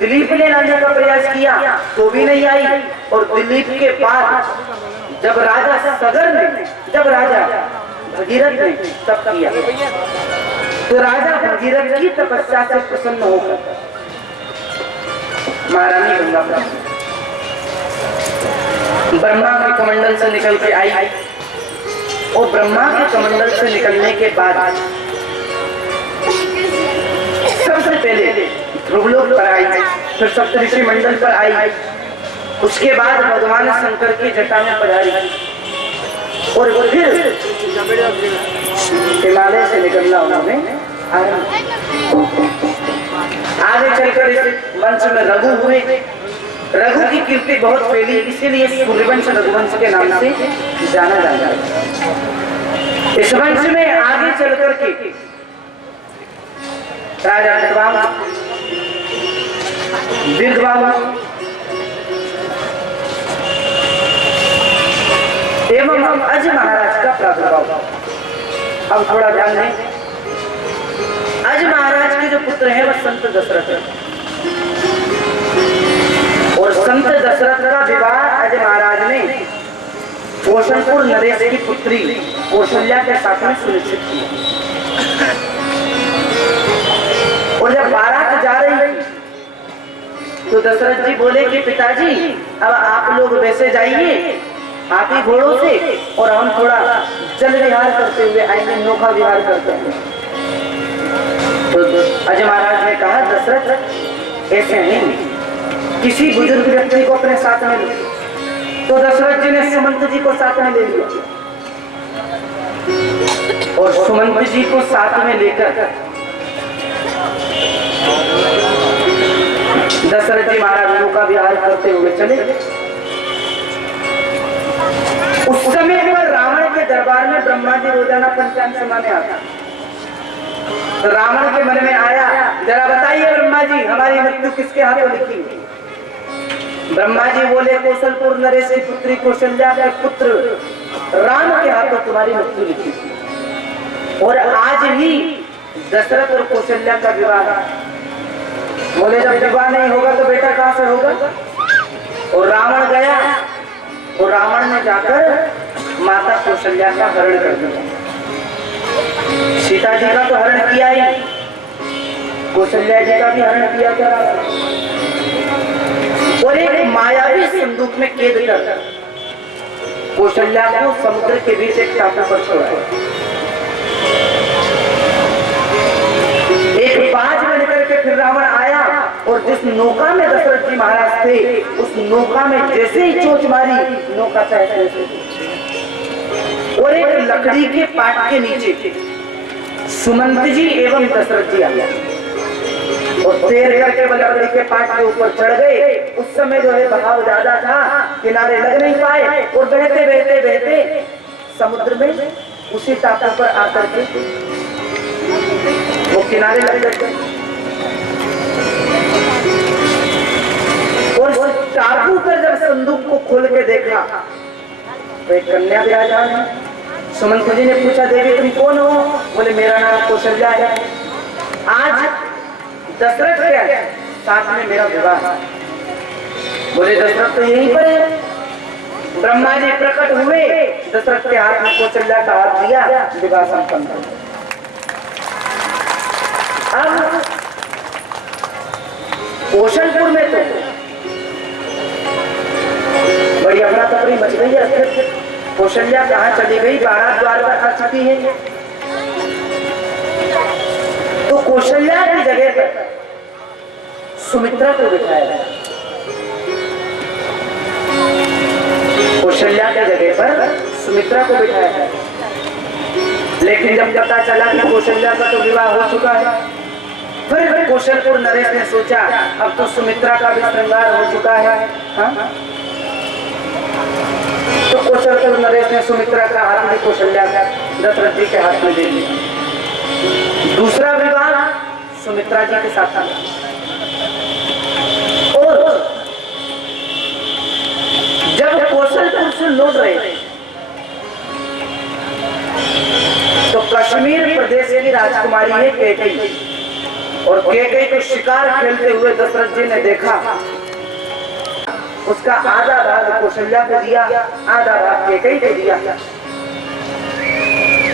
दिलीप ने लाने का प्रयास किया तो भी नहीं आई। और दिलीप के बाद जब राजा सगर ने, जब राजा भगीरथ ने तप किया तो राजा भगीरथ की तपस्या से प्रसन्न होकर महारानी गंगा ब्रह्मा के कमंडल से निकल के आई। और ब्रह्मा के कमंडल से निकलने के बाद सबसे पहले ध्रुवलोक पर आई, फिर सप्तऋषि मंडल पर आई, उसके बाद भगवान शंकर की जटा में पधारी और फिर हिमालय से निकलना उन्होंने आगे चलकर इस वंश में रघु हुए। रघु की कीर्ति बहुत फैली, इसीलिए सूर्यवंश रघुवंश के नाम से जाना जाता है। इस वंश में आगे चलकर के राजा एवं अज महाराज का प्रादुर्भाव। अब थोड़ा ध्यान दें, अज महाराज के जो पुत्र है वह संत दशरथ है और संत दशरथ का विवाह अज महाराज ने कौशलपुर नरेश की पुत्री कौशल्या के साथ में सुनिश्चित किया। और जब बारात जा रही तो दशरथ जी बोले कि पिताजी अब आप लोग वैसे जाइए हाथी घोड़ों से और हम थोड़ा जल विहार करते हुए आएंगे, नौका विहार करते हैं। तो अजय महाराज ने कहा दशरथ ऐसे नहीं, किसी बुजुर्ग व्यक्ति को अपने साथ में ले। तो दशरथ जी ने सुमंत जी को साथ में ले लिया और सुमंत जी को साथ में लेकर दशरथ जी महाराज नौका विहार करते हुए चले। उस समय पर रावण के दरबार में ब्रह्मा जी रोजाना पंचांग सुनाने आता। तो रावण के मन में आया, जरा बताइए ब्रह्मा जी हमारी मृत्यु किसके हाथों लिखी? ब्रह्मा जी बोले कौशलपुर नरेश की पुत्री कौशल्या के पुत्र राम के हाथों तुम्हारी मृत्यु लिखी। और आज ही दशरथ और कौशल्या का विवाह। बोले जब विवाह नहीं होगा तो बेटा कहां से होगा? और रावण गया और रावण ने जाकर माता कौशल्या का हरण कर दिया। सीता जी का तो हरण किया ही, कौशल्या जी का भी हरण किया था और एक मायावी संदूक में कैद कर कौशल्या को समुद्र के बीच एक टापू पर छोड़ा। एक बाज बनकर के फिर रावण आया और जिस नौका में दशरथ जी महाराज थे उस नौका में जैसे ही चोंच मारी नौका तैरते और एक लकड़ी के पाट के नीचे सुमंत जी एवं दशरथ जी आ गया और तैर करके वो लकड़ी के पाट के ऊपर चढ़ गए। उस समय जो है बहाव ज्यादा था, किनारे लग नहीं पाए और बहते बहते बहते समुद्र में उसी टापू पर आकर के वो किनारे लग गए। और टापू पर जब संदूक को खोल के देखा तो एक कन्या विराजमान है। सुमंत जी ने पूछा देवी तुम कौन हो? बोले मेरा नाम कौशल्या है, आज दशरथ के साथ में मेरा विवाह। बोले दशरथ तो यहीं पर है। ब्रह्मा जी प्रकट हुए, दशरथ के हाथ में कौशल्या का हाथ दिया, विवाह संपन्न हो। अब कौशलपुर में तो बड़ी अफरा तफरी मच गई है। कौशल्या कहाँ चली गई? बारात द्वार पर आ चुकी है। तो कौशल्या की जगह पर सुमित्रा को बिठाया गया। कौशल्या की जगह पर सुमित्रा को बिठाया गया। लेकिन जब पता चला कि कौशल्या का तो विवाह हो चुका है, फिर कौशलपुर नरेश ने सोचा अब तो सुमित्रा का भी श्रृंगार हो चुका है। हाँ? तो कौशलपुर नरेश ने सुमित्रा का हाथ में कौशल्या का दशरथ जी के हाथ में दे दिया। दूसरा विवाह सुमित्रा जी के साथ था। और जब कौशलपुर से लौट रहे तो कश्मीर प्रदेश की राजकुमारी है कैकेयी, और कैकेयी को शिकार खेलते हुए दशरथ जी ने देखा। उसका आधा भाग कौशल्या को दिया, आधा भाग कैकेयी को दिया।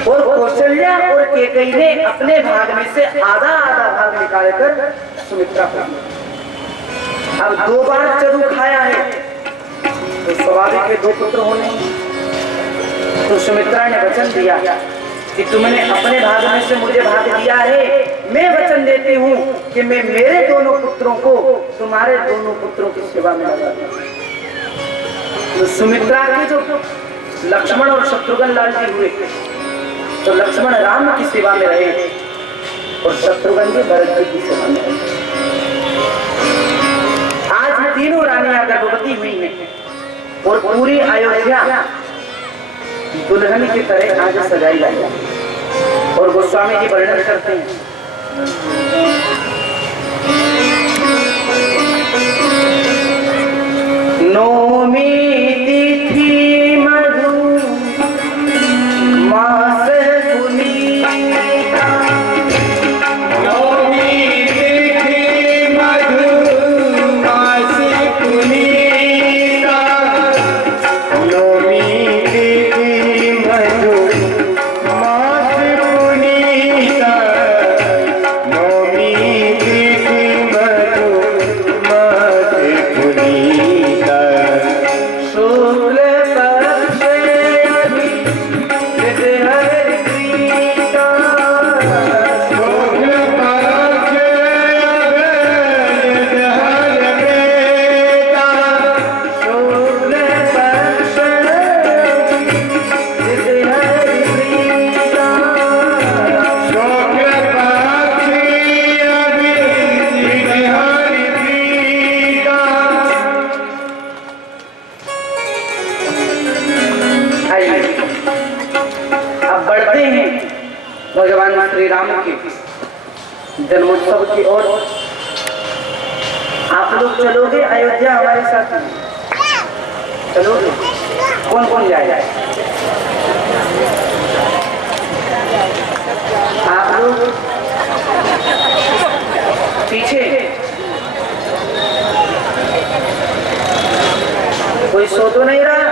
और कौशल्या और कैकेयी ने अपने भाग में से आधा आधा भाग निकालकर सुमित्रा को दिया। अब 2 बार चरु खाया है तो स्वाभाविक है 2 पुत्र होने। तो सुमित्रा ने वचन दिया कि तुमने अपने भाग में से मुझे भाग दिया है, मैं वचन देती हूँ कि मैं मेरे दोनों पुत्रों को तुम्हारे दोनों पुत्रों की सेवा में लगा दूंगा। तो सुमित्रा के जो लक्ष्मण और शत्रुघ्न लाल जी हुए तो लक्ष्मण राम की सेवा में रहे और शत्रुघ्न जी भरत जी की सेवा में रहे। आज तीनों रानियां गर्भवती हुई हैं और पूरी अयोध्या दुल्हन की तरह आज सजाई गई है। और गोस्वामी जी वर्णन करते हैं, नौमी तिथि मधु मास पुनीता, नौमी तिथि मधु मास पुनीता, नौमी तिथि मधु मास पुनीता, नौमी तिथि मधु मास पुनीता, शुक्ल पक्ष अभिजित हरिप्रीता, शुक्ल पक्ष अभिजित हरिप्रीता, शुक्ल पक्ष अभिजित हरिप्रीता, शुक्ल पक्ष अभिजित हरिप्रीता। आइए अब बढ़ते हैं भगवान श्री राम के जन्मोत्सव की ओर। आप लोग चलोगे अयोध्या हमारे साथ? चलोगे? कौन कौन जाएगा? आप लोग पीछे, कोई सो तो नहीं रहा?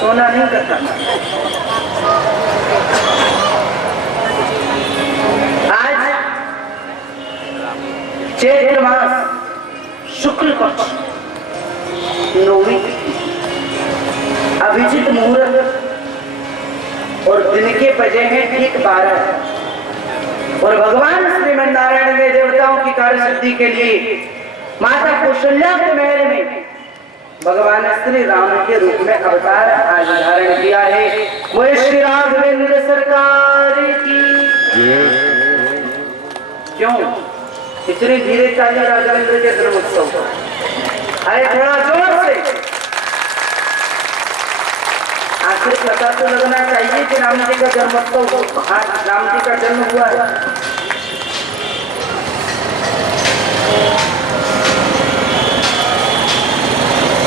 सोना नहीं करता। आज चैत्र मास शुक्ल पक्ष नौवीं तिथि, अभिजित मुहूर्त और दिन के बजे हैं ठीक 12। और भगवान श्रीमन्नारायण ने देवताओं की कार्य सिद्धि के लिए माता कौशल्या के महल में भगवान श्री राम के रूप में अवतार आज धारण किया है। वो श्री राघवेंद्र सरकार की। क्यों इतनी धीरे ताली राघवेंद्र के जन्मोत्सव? अरे थोड़ा जोर से। आखिर पता तो लगना चाहिए कि राम जी का जन्मोत्सव, आज राम जी का जन्म हुआ है।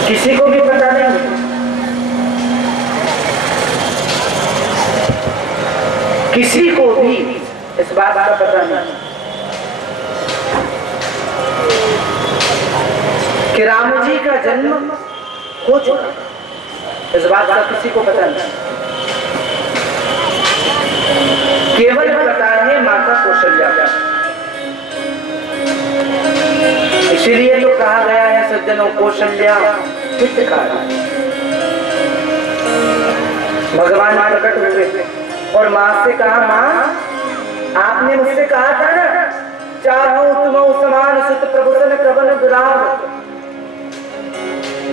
किसी को भी पता नहीं, किसी को भी इस बात का पता नहीं कि राम जी का जन्म हो चुका, इस बात का किसी को पता नहीं। केवल पता है माता कौशल्या का। इसीलिए तो कहा गया है सज्जनों, कौशल्या हितकारी। भगवान प्रकट हुए और माँ से कहा, माँ आपने मुझसे कहा था ना, चाहो तुम समान सुत प्रभुसन प्रबल दुराव,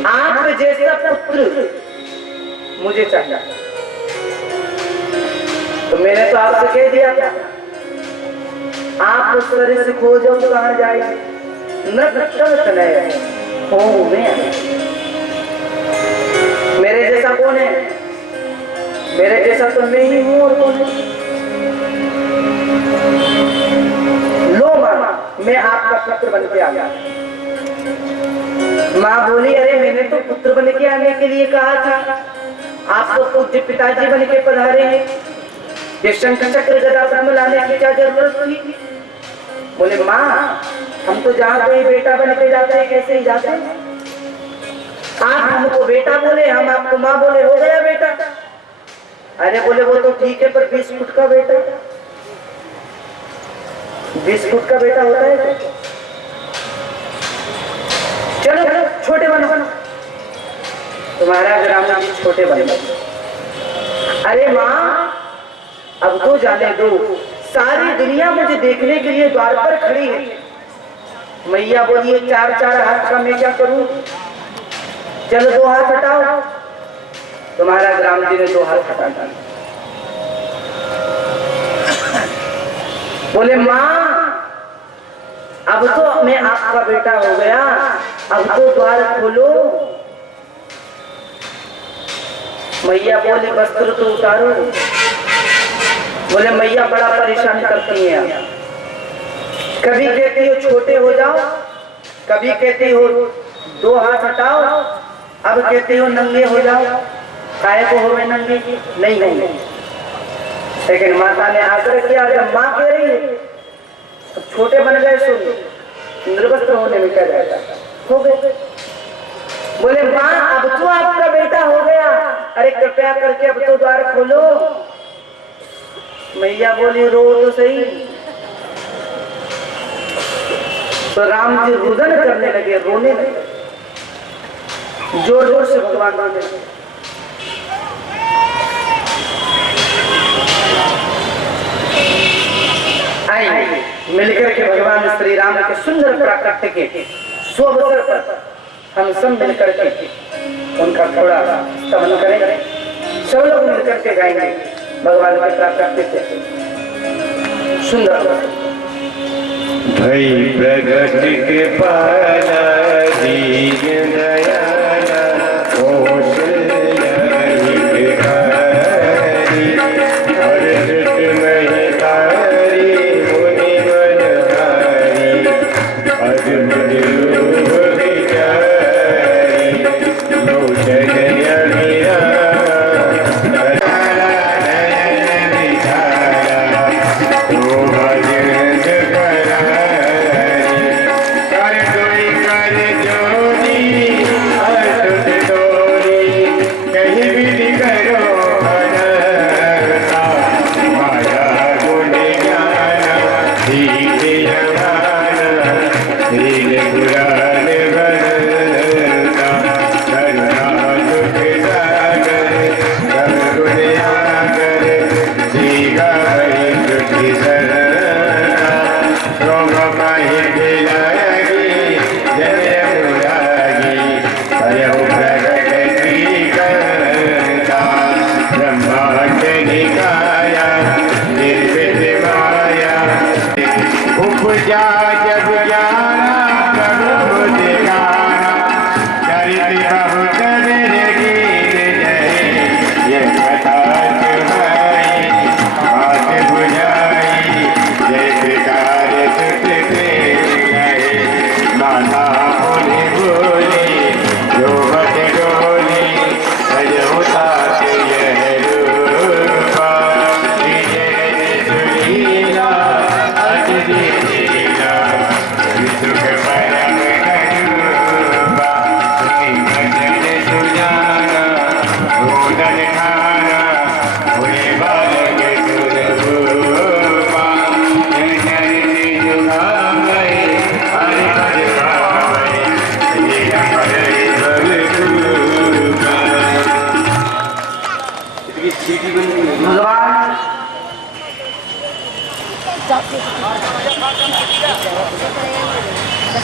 आप जैसा पुत्र मुझे चाहिए। तो मैंने तो आपसे कह दिया था, आप उस तरह से खोजो तो कहाँ जाएंगे? न मेरे जैसा कौन है? मेरे जैसा तो मैं ही हूँ, और कौन है? लो माँ, मैं आपका पुत्र बन के आ गया। माँ बोली, अरे मैंने तो पुत्र बन के आने के लिए कहा था, आप तो पूज्य पिताजी बन के पधारे हैं। ये शंख चक्र गदा पद्म लाने की क्या जरूरत थी? बोले माँ हम तो जहाँ कोई बेटा बन के जाते हैं कैसे ही जाते हैं, आप हमको बेटा बोले हम आपको माँ बोले, हो गया बेटा। अरे बोले वो तो ठीक है पर 20 फुट का बेटा, 20 फुट का बेटा होता है? चलो छोटे बनो, तुम्हारा ग्राम छोटे बनो। अरे माँ अब तो जाने दो, सारी दुनिया मुझे देखने के लिए द्वार पर खड़ी है। मैया बोलिए 4-4 हाथ का मैं क्या करूं? चलो 2 हाथ हटाओ। तुम्हारा ग्राम जी ने 2 हाथ हटा दिए। बोले माँ अब तो मैं आपका बेटा हो गया, अब तो द्वार खोलो। मैया बोले वस्त्र तो उतारो। बोले मैया बड़ा परेशान करती हैं, कभी कहती हो छोटे हो जाओ, कभी कहती हो 2 हाथ हटाओ, अब कहती हो नंगे हो जाओ। काहे को हो मैं नंगे? नहीं नहीं, लेकिन माता ने आग्रह किया, जब माँ कह रही है अब छोटे बन गए सो निर्वस्त्र होने में क्या जाता, हो गए। बोले माँ अब तो आपका बेटा हो गया, अरे कृपया करके अब तो द्वार खोलो। मैया बोली रो तो सही। तो राम जी रुदन करने लगे, रोने लगे, जोर जोर से भगवान रोने लगे। आइए मिलकर के भगवान श्री राम के सुंदर प्राकट्य के शुभ अवसर पर हम सब मिलकर के उनका थोड़ा स्तमन करें। सब लोग मिलकर के गाएंगे भगवान के प्राकट्य के सुंदर। भई प्रगट के पाला दीन दयाला कौशल्या हितकारी, हर्षित नहीं तारी मुनि मनहारी, अद्भुत रूप विचारी, लोचन अभिराम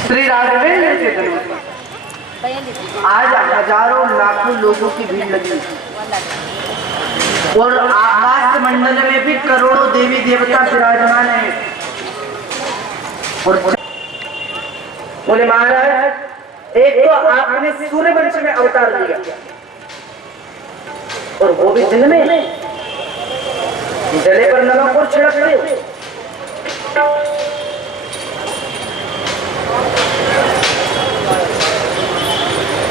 श्री राघवेंद्र के जन्म आज हजारों लाखों लोगों की भीड़ लगी और आकाश मंडल में भी करोड़ों देवी देवता विराजमान है। और बोले महाराज एक तो आपने सूर्यवंश में अवतार लिया और वो भी दिन में जले पर नमक और छिड़कते हो।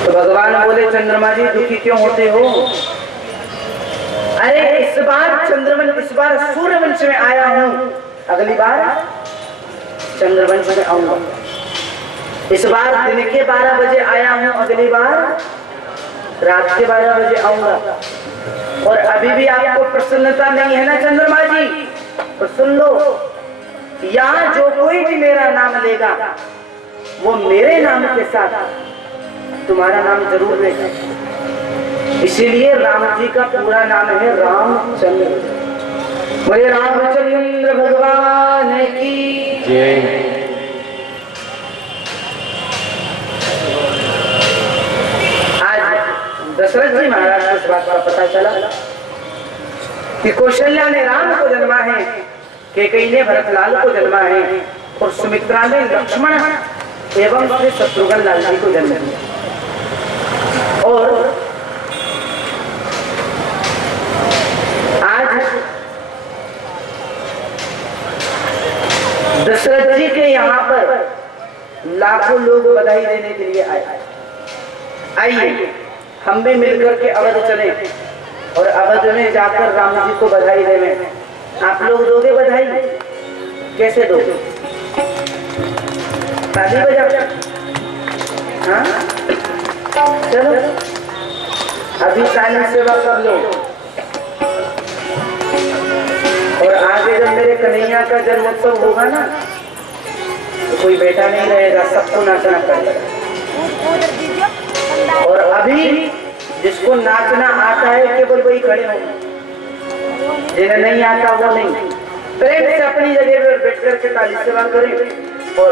तो भगवान बोले चंद्रमा जी दुखी क्यों होते हो? अरे इस बार सूर्यवंश में आया हूँ, अगली बार चंद्रवंश में आऊंगा। इस बार दिन के 12 बजे आया हूँ, अगली बार रात के 12 बजे आऊंगा। और अभी भी आपको प्रसन्नता नहीं है ना चंद्रमा जी? तो सुन लो, यहाँ जो कोई भी मेरा नाम लेगा वो मेरे नाम के साथ तुम्हारा नाम जरूर लेगा। इसीलिए राम जी का पूरा नाम है रामचंद्र। बोले रामचंद्र भगवान की जय। दशरथ जी महाराज को इस बात का पता चला कि कौशल्या ने राम को जन्मा है, कैकेयी ने भरतलाल को जन्मा है और सुमित्रा ने लक्ष्मण एवं श्री शत्रुघ्न लाल जी को जन्म दिया। और आज दशरथ जी के यहाँ पर लाखों लोग बधाई देने के लिए आए। आइए हम भी मिलकर के अवध चले और अवध में जाकर राम जी को बधाई देवें। आप लोग दोगे बधाई? कैसे दोगे? ताली बजा? हाँ चलो अभी ताली सेवा कर लो। और आगे जब मेरे कन्हैया का जन्मोत्सव होगा ना तो कोई बेटा नहीं रहेगा, सबको नाचना पड़ेगा। और अभी जिसको नाचना आता है केवल वही खड़े होंगे, जिन्हें नहीं आता वो नहीं। प्रेम से अपनी जगह पर बैठ करके ताली सेवा करें और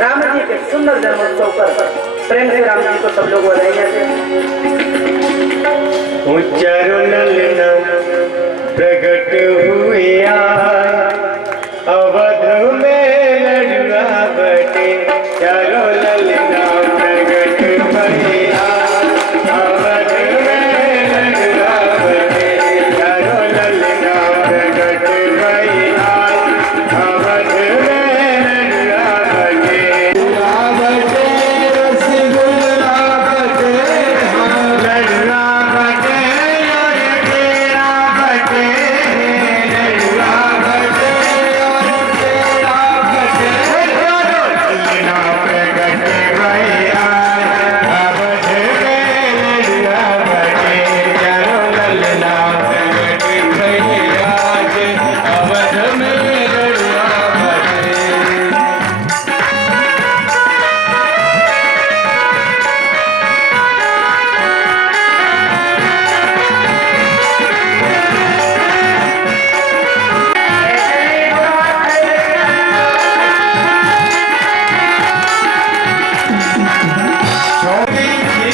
राम जी के सुंदर जन्मोत्सव पर प्रेम से राम जी को सब लोग बधाइयां दें। प्रकट हुए अवध में लड़ुआ बटे, चारों ललना प्रकट हुए अवध में लड़ुआ बटे, चारों ललना प्रकट हुए अवध में लड़ुआ बटे। बटे रसगुल्ला बटे, लड़ुआ बटे और तेरा बटे, लड़ुआ बटे और तेरा बटे, ललना प्रकट हुए अवध में लड़ुआ बटे, चारों ललना प्रकट हुए अवध में लड़ुआ बटे।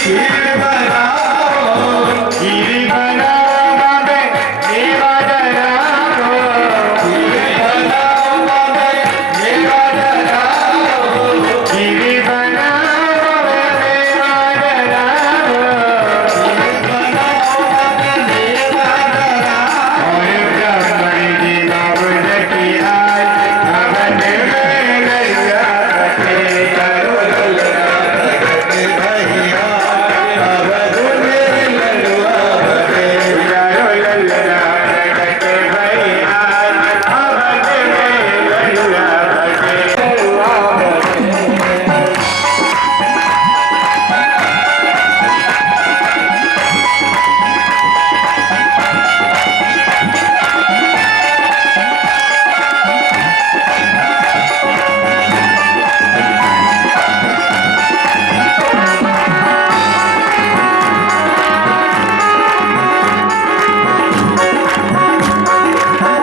खीर बनाओ, खीर बनाओ बाबे मेवा डराओ, खीर बनाओ बाबे मेवा डराओ, खीर बनाओ बाबे मेवा डराओ, खीर बनाओ बाबे मेवा डराओ। और ब्राह्मण जी बाबूल की आज अवध में लड़ुआ बटे, चारों ललना प्रकट भैया अवध में लड़ुआ बटे, चारों ललना प्रकट भैया अवध में लड़ुआ बटे, लड़ुआ बटे।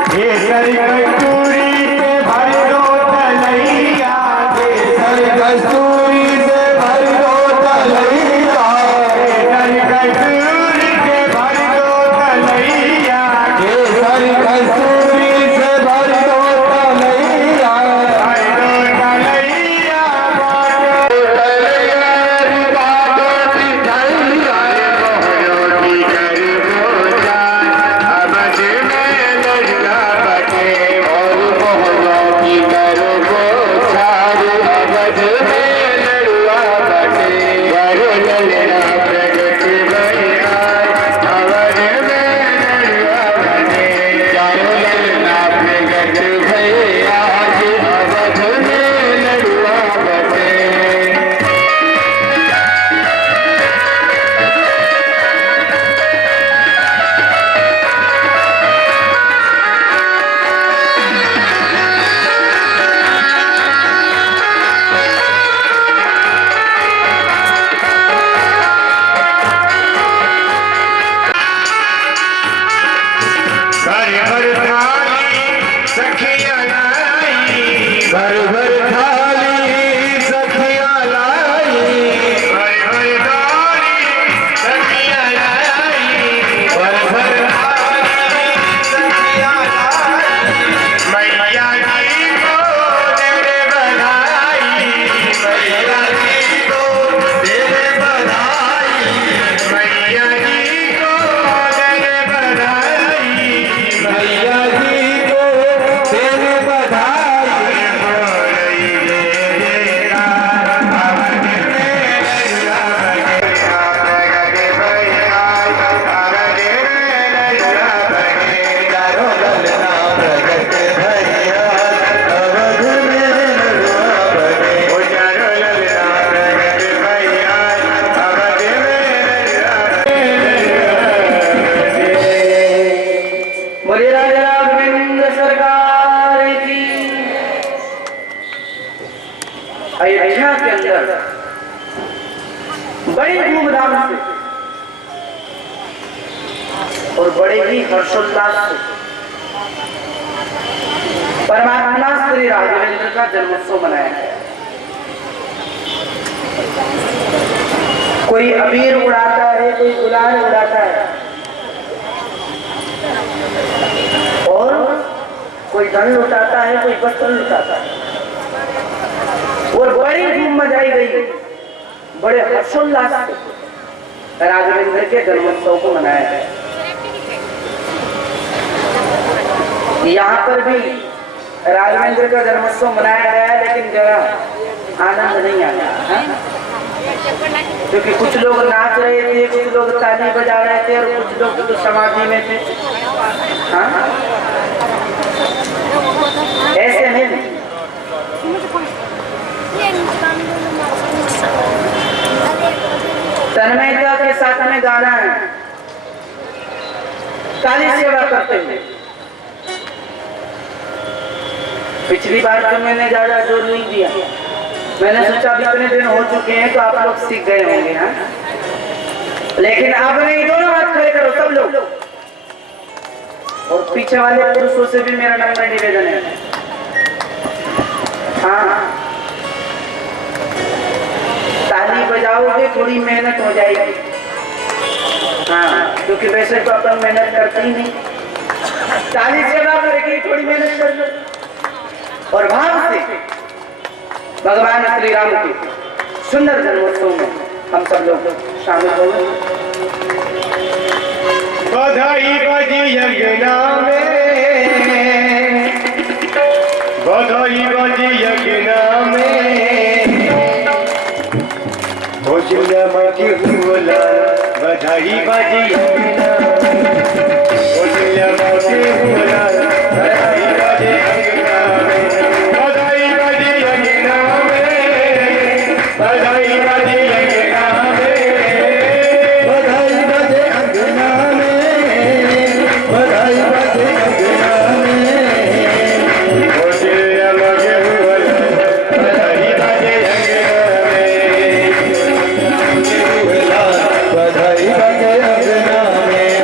केसर कस्तूरी से भर दो तलैया, केसर कस्तूरी से भर दो तलैया, केसर कस्तूरी से भर दो तलैया, केसर कस्तूरी से भर दो तलैया, भर दो तलैया, बाटो तलैया, बाटो तलैया, मोहरों की कर बोझा, अवध में लड़ुआ बटे। और बड़े ही हर्षोल्लास से परमात्मा श्री राघवेंद्र का जन्मोत्सव मनाया गया। कोई अबीर उड़ाता है, कोई गुलाल उड़ाता है, और कोई धन लुटाता है, कोई वस्त्र लुटाता है, और बड़ी धूम मचाई गई, बड़े हर्षोल्लास से राघवेंद्र के जन्मोत्सव को मनाया गया। यहाँ पर भी राघवेंद्र का जन्मोत्सव मनाया गया, लेकिन जरा आनंद नहीं आया, क्योंकि कुछ लोग नाच रहे थे, कुछ लोग ताली बजा रहे थे, और कुछ लोग तो समाधि में थे। हाँ, ऐसे नहीं। तन्मयता के साथ में गाना है, काली सेवा करते हुए। पिछली बार तो मैंने ज्यादा जोर नहीं दिया, मैंने सोचा अभी इतने दिन हो चुके हैं तो आप लोग सीख गए होंगे। हाँ, लेकिन अब नहीं, दोनों हाथ खड़े करो सब लोग, और पीछे वाले पुरुषों से भी मेरा नम्र निवेदन है। हाँ, ताली बजाओगे थोड़ी मेहनत हो जाएगी। हाँ, क्योंकि वैसे तो अपन मेहनत करते ही नहीं, ताली सेवा करके थोड़ी मेहनत कर लो, और भाव से भगवान श्री राम के सुंदर जन्मोत्सव में हम सब लोग शामिल हो गए। बधाई बजी यज्ञना में, बधाई बजी यज्ञना में, हो चुना मजी हुला, बधाई बजी यज्ञना में, हो चुना मजी हुला, बधाई बजी यज्ञना में, बधाई बजी यज्ञना में, बधाई बजी यज्ञना में, बधाई बजी यज्ञना में, बधाई बजी यज्ञना में, हो चुना मजी हुला, बधाई बजी यज्ञना में, बधाई बजी यज्ञना में।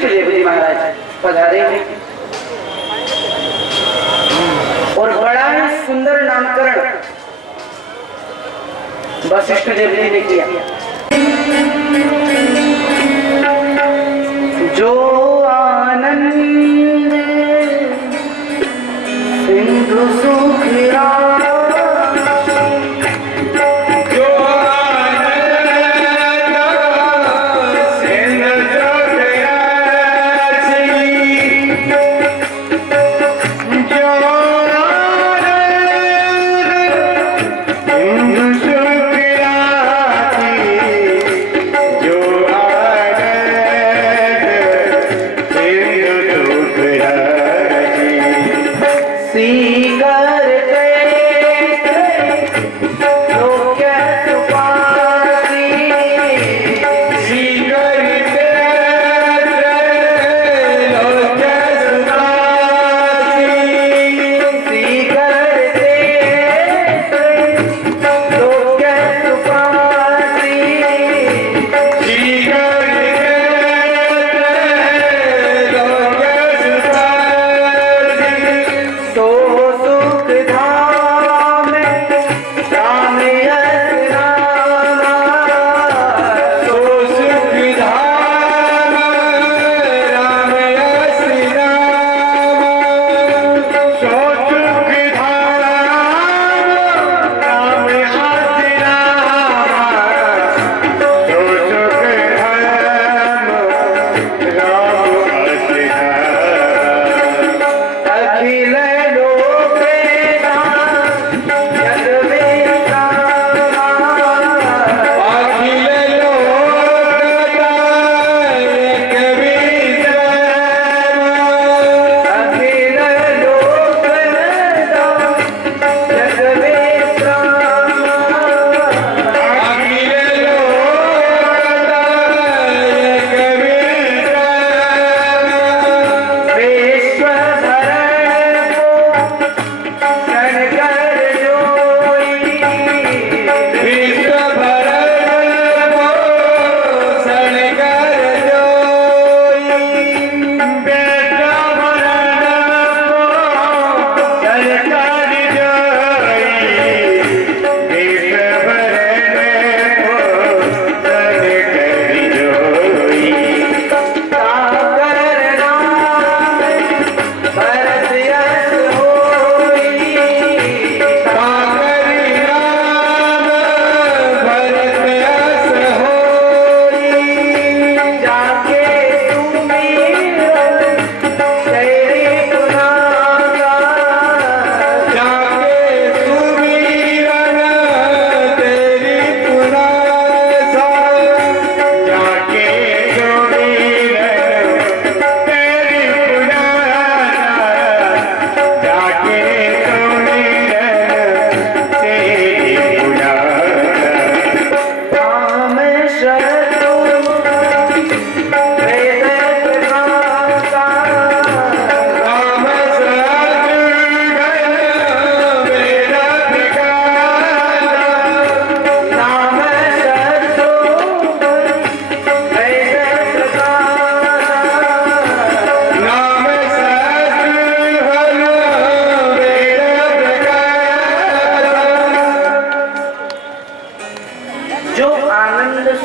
वशिष्ठ देव जी महाराज पधारे हैं और बड़ा ही सुंदर नामकरण वशिष्ठ देव जी ने किया। जो आनंद सिंधु सुख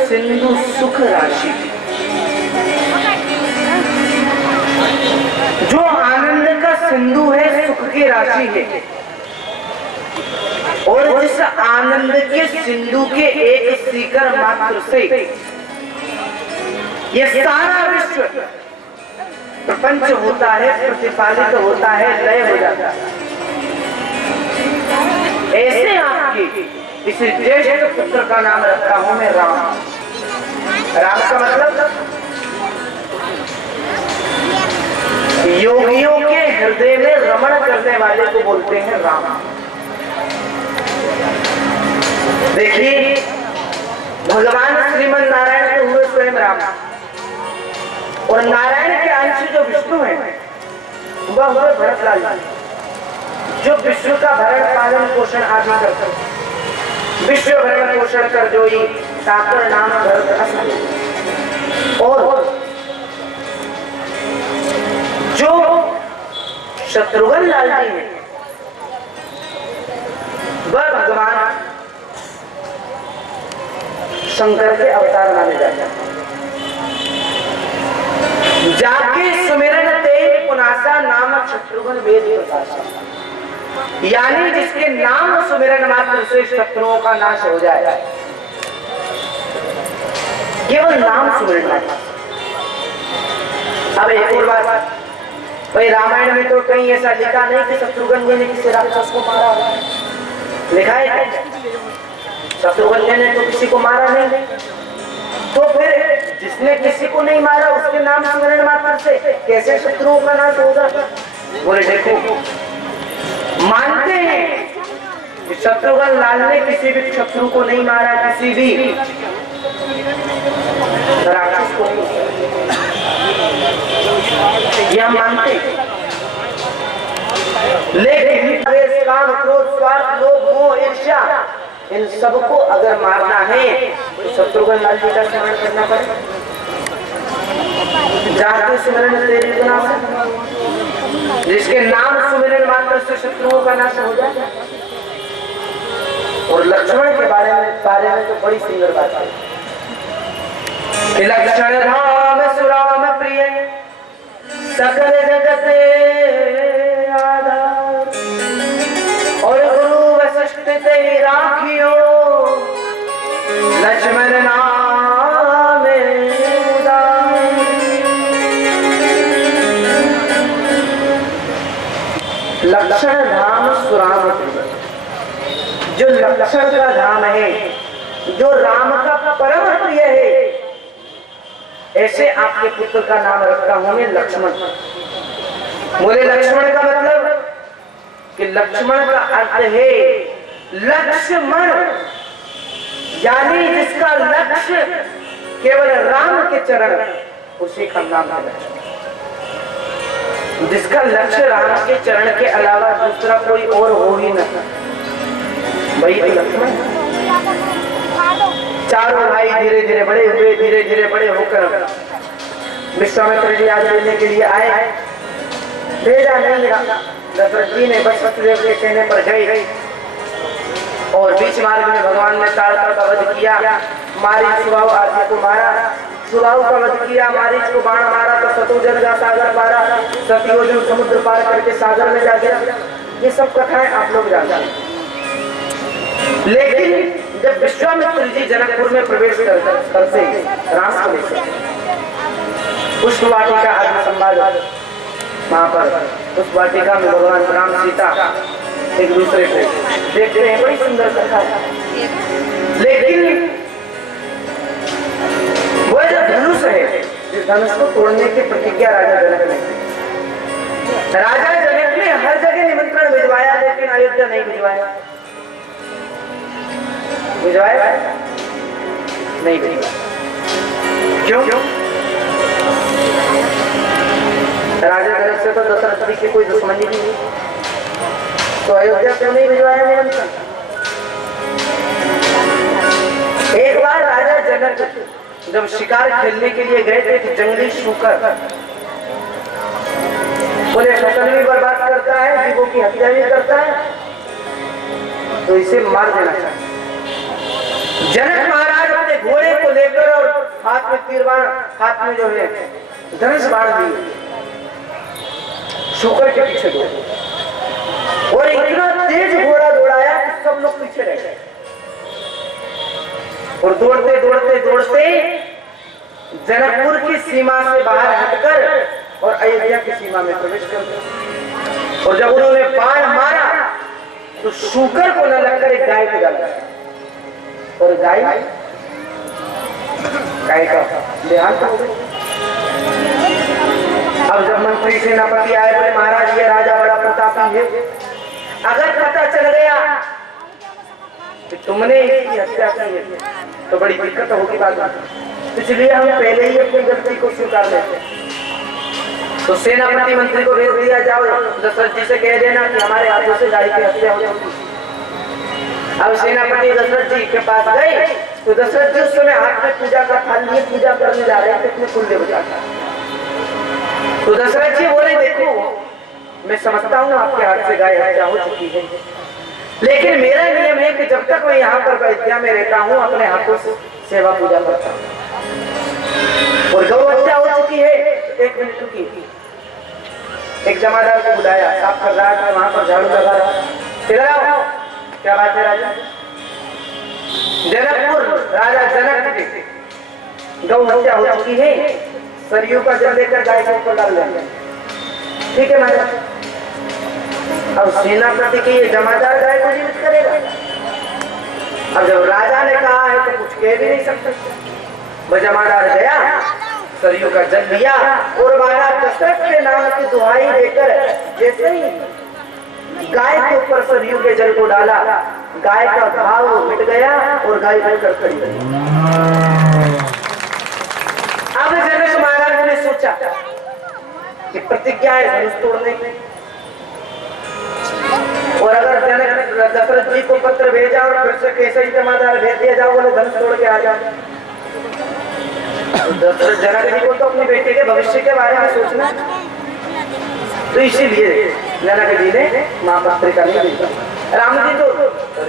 सिंधु सुख राशि, जो आनंद का सिंधु है, सुख की राशि है, और जिस आनंद के सिंधु के एक सीकर मात्र से ये सारा विश्व प्रपंच होता है, प्रतिपालित होता है, लय हो जाता है। ऐसे आपके इस ज्येष्ठ पुत्र का नाम रखा हूं मैं राम। राम का मतलब योगियों के हृदय में रमण करने वाले को बोलते हैं राम। देखिए, भगवान श्रीमन नारायण तो हुए स्वयं राम, और नारायण के अंश जो विष्णु है वह हुए भरतलाल, जो विश्व का भरण पालन पोषण आदि करते हैं। विश्व भरण पोषण कर जोई साकर नाम भरत अस, और जो शत्रुघ्न लाल जी है वह भगवान शंकर के अवतार माने जाते हैं। जाके सुमिरन तेज पुनासा नामक शत्रुघ्न वेद प्रकाशा, यानी जिसके नाम सुमिरन मात्र से शत्रुओं का नाश हो जाए, केवल नाम सुमिरन मात्र। अब एक और बात, भाई रामायण में तो कहीं ऐसा लिखा नहीं कि शत्रुघ्न ने किसी राक्षस को मारा है, लिखा है शत्रुघ्न ने तो किसी को मारा नहीं, तो फिर जिसने किसी को नहीं मारा उसके नाम स्मरण मात्र से कैसे शत्रुओं का नाश होगा? बोले देखो, मानते हैं कि शत्रुघ्न लाल ने किसी भी शत्रु को नहीं मारा, किसी भी राक्षस को नहीं, ये हम मानते हैं। लेकिन काम, क्रोध, स्वार्थ, लोभ, मोह, ईर्ष्या, इन सबको अगर मारना है तो शत्रुघ्न लाल जी का स्मरण करना पड़ेगा। जाते सुमिरन तेरी गुना से, जिसके नाम सुमिरन मात्र से शत्रुओं का नाश हो जाए। और लक्ष्मण के बारे में तो बड़ी सुंदर बात है कि लक्ष्मण धाम सुराम प्रिय सकल जगत आधार, और गुरु वशिष्ठ ते राखियो लक्ष्मण नाम उदार। लक्ष्मण धाम सुराम प्रिय, जो लक्ष्मण का धाम है, जो राम का परम प्रिय है, ऐसे आपके पुत्र का नाम रखा हूं मैं लक्ष्मण। बोले लक्ष्मण का मतलब कि लक्ष्मण का अर्थ है लक्ष्मण, यानी जिसका लक्ष्य केवल राम के चरण, उसी का नाम है लक्ष्मण। जिसका लक्ष्य राम के चरण के अलावा दूसरा कोई और हो ही न, वही तो लक्ष्मण। चारों भाई धीरे धीरे बड़े हुए, धीरे धीरे बड़े होकर विश्वामित्र जी आज मिलने के लिए आए। भेजा नहीं, दशरथ जी ने बस वसुदेव के कहने पर गए और बीच मार्ग में भगवान ने ताड़का का वध किया, मारीच सुबाहु आदि को मारा, सुबाहु का वध किया, मारीच को बाण मारा तो शत्रुजन का सागर पारा, सतयोजन समुद्र पार करके सागर में जा गया। ये सब कथाएं आप लोग जानते हैं। लेकिन जब विश्वामित्र जी जनकपुर में प्रवेश करते राम को लेकर, पुष्प वाटिका आदि संवाद वहां पर उस वाटिका में भगवान राम सीता एक दूसरे को देखते हैं, बड़ी सुंदर कथा है। लेकिन वो जो धनुष है, इस धनुष को तोड़ने की प्रतिज्ञा राजा जनक ने की। राजा जनक ने हर जगह निमंत्रण भिजवाया, लेकिन अयोध्या नहीं भिजवाया। भिजवाया नहीं भिजवाया, क्यों? राजा जनक से तो दशरथ जी की कोई दुश्मनी नहीं, तो अयोध्या क्यों नहीं भिजवाया निमंत्रण? एक बार राजा जनक जब शिकार खेलने के लिए गए थे कि जंगली शूकर बोले फसल भी बर्बाद करता है, जीवों की हत्या भी करता है, तो इसे मार देना चाहिए। जनक महाराज अपने घोड़े को लेकर और हाथ में तीरबाण, हाथ में जो है धनुष बाण दिए, शूकर के पीछे दौड़े और इतना तेज घोड़ा दौड़ाया कि सब लोग पीछे रह गए। और दौड़ते दौड़ते दौड़ते जनकपुर की सीमा से बाहर हटकर और अयोध्या की सीमा में प्रवेश कर गए। और जब उन्होंने बाण मारा तो शूकर को न लगकर एक गाय को डाला, और गाय का देहांत हो गया। अब जब मंत्री सेनापति आए, बोले महाराज ये राजा बड़ा प्रतापी है, अगर पता चल गया कि तुमने इसकी हत्या की है तो बड़ी दिक्कत होगी बाद में, इसलिए हम पहले ही अपनी गलती को स्वीकार लेते। तो सेनापति मंत्री को भेज दिया, जाओ दशरथ जी से कह देना कि हमारे हाथों से गाय की हत्या हो जाती। अब सेनापति दशरथ जी के पास गए तो दशरथ जी उस समय हाथ में पूजा का थाल लिए पूजा करने जा रहे थे, कितने पुण्य बचाता। तो दशरथ जी बोले देखो मैं समझता हूँ आपके हाथ से गाय हत्या हो चुकी है, लेकिन मेरा नियम है कि जब तक मैं यहाँ पर अयोध्या में रहता हूँ अपने हाथों से सेवा पूजा करता हूँ। और गौ हत्या हो चुकी है, एक मिनट रुकी, एक जमादार को बुलाया, साफ कर रहा था वहां पर झाड़ू लगा रहा, इधर आओ, क्या बात है राजा? जनकपुर राजा जनक के गौ हत्या हो चुकी है, सरयू का जल लेकर गाय के ऊपर डाल देंगे। ठीक है महाराज। अब सेनापति के ये जमादार गाय को जीवित करेगा। अब जब राजा ने कहा है तो कुछ कह भी नहीं सकते। वह जमादार गया, सरयू का जल लिया और महाराज दशरथ के नाम की दुहाई देकर जैसे ही गाय के ऊपर सरयू के जल को डाला, गाय का घाव मिट गया और गाय बनकर खड़ी रही। अब जनक महाराज ने सोचा कि प्रतिज्ञा है धनुष तोड़ने की, और अगर जनक दशरथ जी को पत्र भेजा और फिर से कैसे ही जमादार भेज दिया जाओ बोले धनुष तोड़ के आ जाओ, दशरथ जनक जी को तो अपने बेटे के भविष्य के बारे में सोचना, तो इसीलिए जनक जी ने मां पत्रिका नहीं भेजा। राम जी तो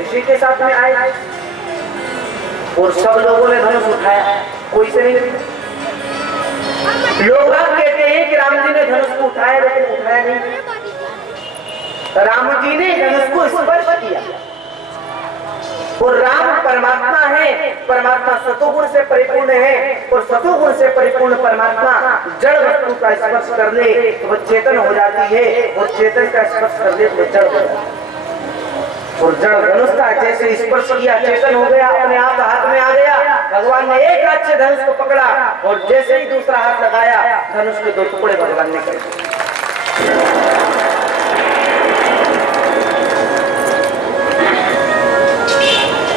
ऋषि के साथ में आए और सब लोगों ने धनुष उठाया, कोई से नहीं। लोग कहते हैं कि राम जी ने धनुष को उठाया लेकिन उठाया नहीं। राम जी ने धनुष को स्पर्श किया और राम परमात्मा है, परमात्मा सतोगुण से परिपूर्ण है और सतोगुण से परिपूर्ण परमात्मा जड़ वस्तु का स्पर्श कर ले तो वह चेतन हो जाती है और चेतन का स्पर्श कर ले तो जड़ हो जाती है। और जड़ धनुष का जैसे स्पर्श किया चेतन हो गया, अपने आप हाथ में आ गया। भगवान ने एक हाथ से धनुष को पकड़ा और जैसे ही दूसरा हाथ लगाया धनुष के दो टुकड़े भगवान ने कर दिए।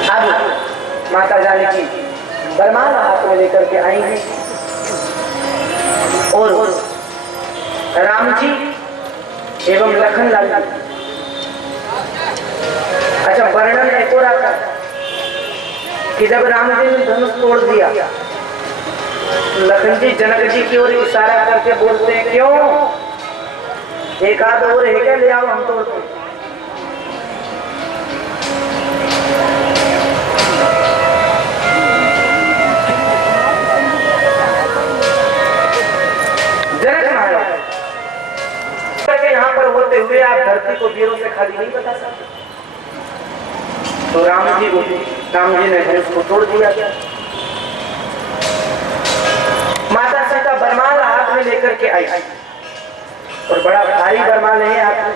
अब माता जानकी बरमान हाथ में लेकर के आई हैं और राम जी एवं लखन लाल जी। अच्छा, वर्णन एक और आता कि जब राम जी ने धनुष तोड़ दिया, लखन जी जनक जी की ओर इशारा करके बोलते हैं क्यों, एक आध और है क्या, ले आओ हम तोड़ते। जनक महाराज यहाँ पर होते हुए आप धरती को वीरों से खाली नहीं बता सकते, तो राम जी ने धनुष को तोड़ दिया। माता सीता बरमान हाथ में लेकर के आई और बड़ा भारी बरमान है हाथ में,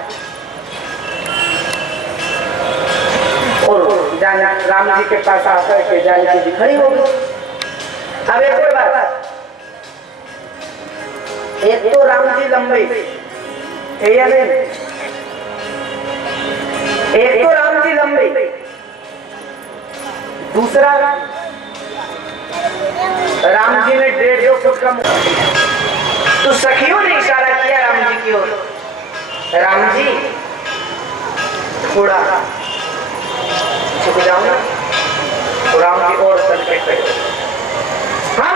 और राम जी के पास आकर के जानकी जी खड़ी हो गई। अब एक और बात, एक तो राम जी लंबे है या नहीं, एक तो राम जी लंबे, दूसरा राम जी ने 1.5 फुट का मुंह। तो सखियों ने इशारा किया राम जी की ओर, राम जी थोड़ा झुक जाओ ना, तो राम की ओर चल के खड़े। हम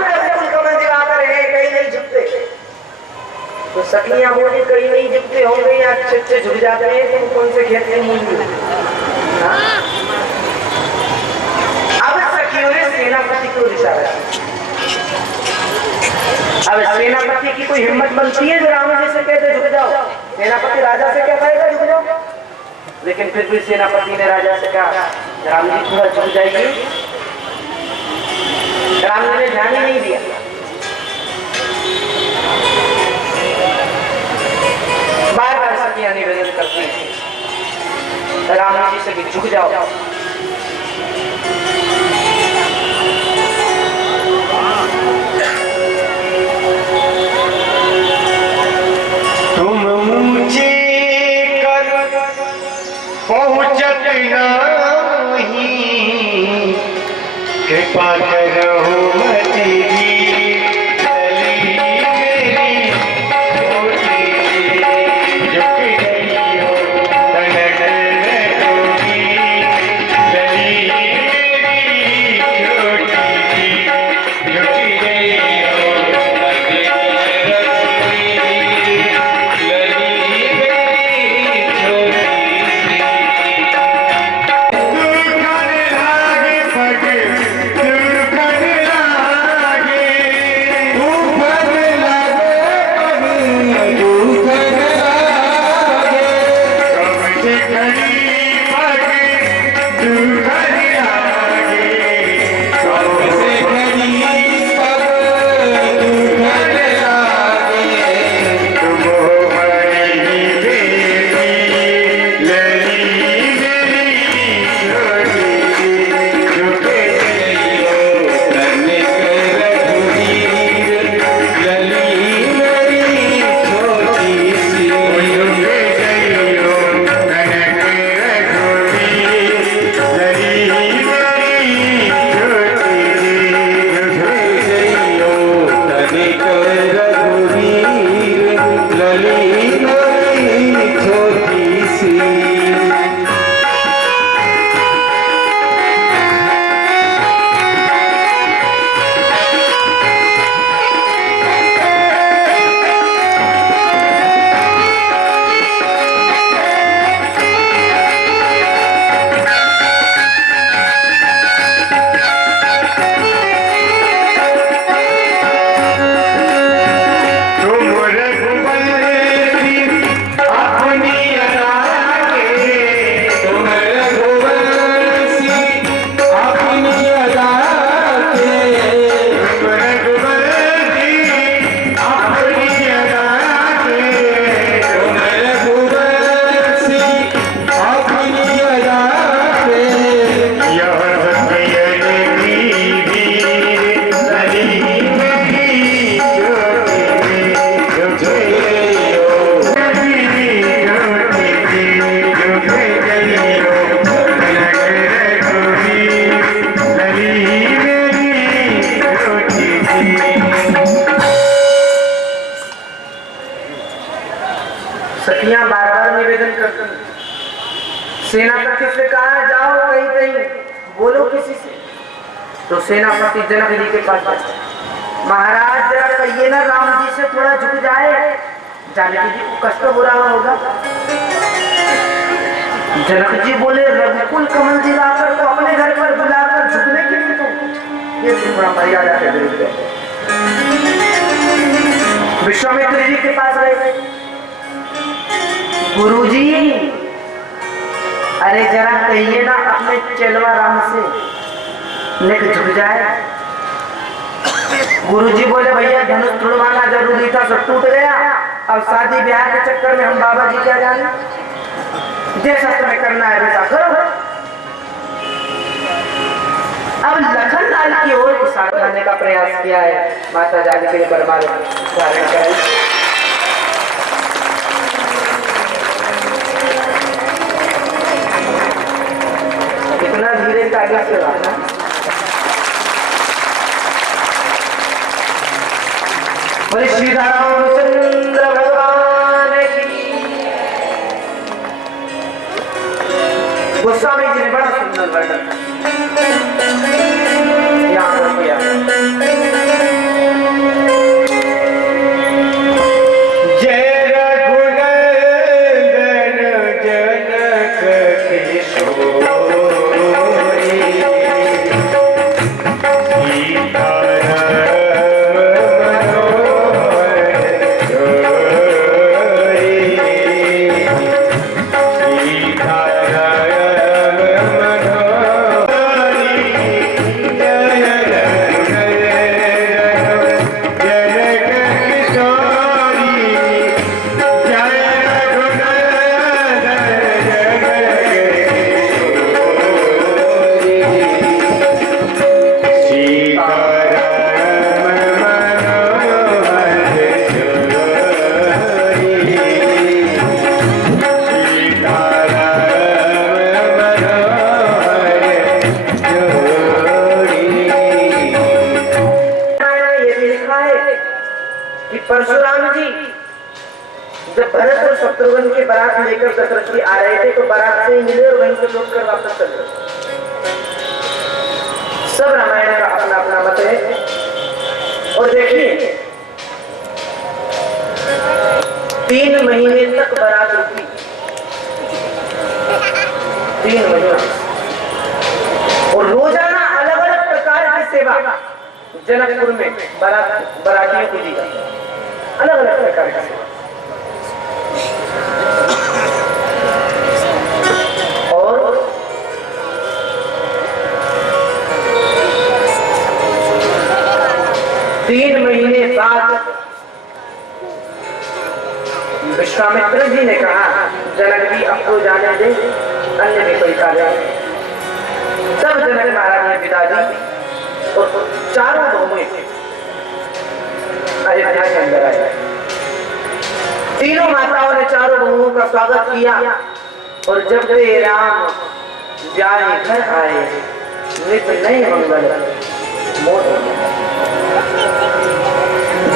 दिवाकर है, कहीं नहीं झुकते, तो सखियां बोली कहीं नहीं झुकते होंगे या अच्छे झुक जाते हैं, तुम कौन से खेत में मूल। सेनापति को इशारा, अब सेनापति की कोई हिम्मत बनती है जो राम जी से कहते झुक जाओ, सेनापति राजा से क्या कहेगा झुक जाओ, लेकिन फिर भी सेनापति ने राजा से कहा राम जी थोड़ा झुक जाइए। राम जी ने ध्यान ही नहीं दिया। बार बार सखियां निवेदन करती हैं राम जी से झुक जाओ। पहुँचत नहीं कृपा करो मति सखियां बार बार निवेदन करती, सेनापति से कहा जाओ कहीं कहीं बोलो किसी से। तो सेनापति जनक जी के पास गए, महाराज जरा कहिए ना राम जी से थोड़ा झुक जाए, जानकी जी को कष्ट हो रहा होगा। जनक जी बोले रघुकुल कमल दिलाकर को अपने घर पर बुलाकर झुकने के लिए तो ये थोड़ा मर्यादा के विरुद्ध है। विश्वामित्र जी के पास गए, गुरुजी अरे जरा कहिए ना अपने चेलवा राम से लेकर झुक जाए। गुरुजी बोले भैया धनुष छुड़वाना जरूरी था, सब टूट गया, अब शादी ब्याह के चक्कर में हम बाबा जी क्या जाने, जैसा तुम्हें करना है वैसा करो। अब लखन लाल की ओर साधने का प्रयास किया है, माता जाने के लिए बरमाल धारण कराई। इतना धीरे ताकि से रहना। बोले श्री रामचंद्र भगवान की। गोस्वामी जी ने बड़ा सुंदर वर्णन यहाँ किया। जय रघुनंदन जनक किशोरी, परशुराम जी जब भरत और शत्रुघ्न की बारात लेकर दशरथ जी आ रहे थे तो बारात से मिले और वहीं से लौटकर वापस चले। सब रामायण का अपना अपना मत है। और देखिए 3 महीने तक बारात रुकी, 3 महीना, और रोजाना अलग अलग प्रकार की सेवा जनकपुर में बारातियों को दी जाती, अलग अलग प्रकार का। और तीन महीने बाद विश्वामित्र जी ने कहा जनक जी अब तो जाने दे, अन्य भी कोई कार्य। तब जनक महाराज ने पिताजी और चारों बहुएं अयोध्या के अंदर आए। तीनों माताओं ने चारों बहुओं का स्वागत किया और जब वे राम जाने घर आए नित नए मंगल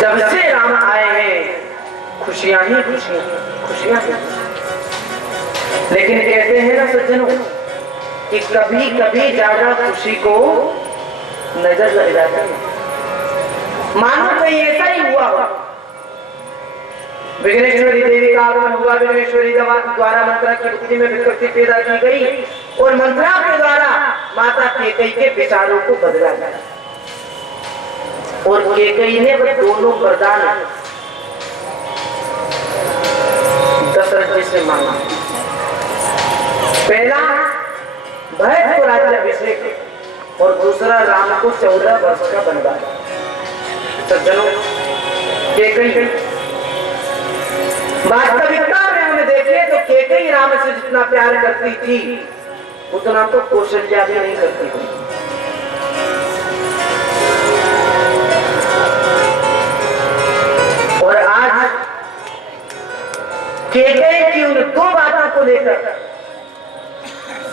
जब से राम आए हैं खुशियां ही खुशियां, खुशियां ही। लेकिन कहते हैं ना सज्जनों कि कभी कभी ज्यादा खुशी को नजर लग जाती है। मानो कहीं ऐसा ही हुआ हो, विघ्नेश्वरी देवी का आगमन हुआ, विघ्नेश्वरी द्वारा मंत्रा की बुद्धि में विकृति पैदा की गई और मंत्रा के द्वारा माता केकई के विचारों को बदला गया और केकई ने वो दोनों वरदान दशरथ जी से मांगा। पहला भरत को राज्याभिषेक और दूसरा राम को 14 वर्ष का वनवास। सज्जनों केकई वास्तविकता में हमें देखें तो केकई राम से जितना प्यार करती थी उतना तो कौशल्या भी नहीं करती थी। और आज केकई की उन 2 बातों को लेकर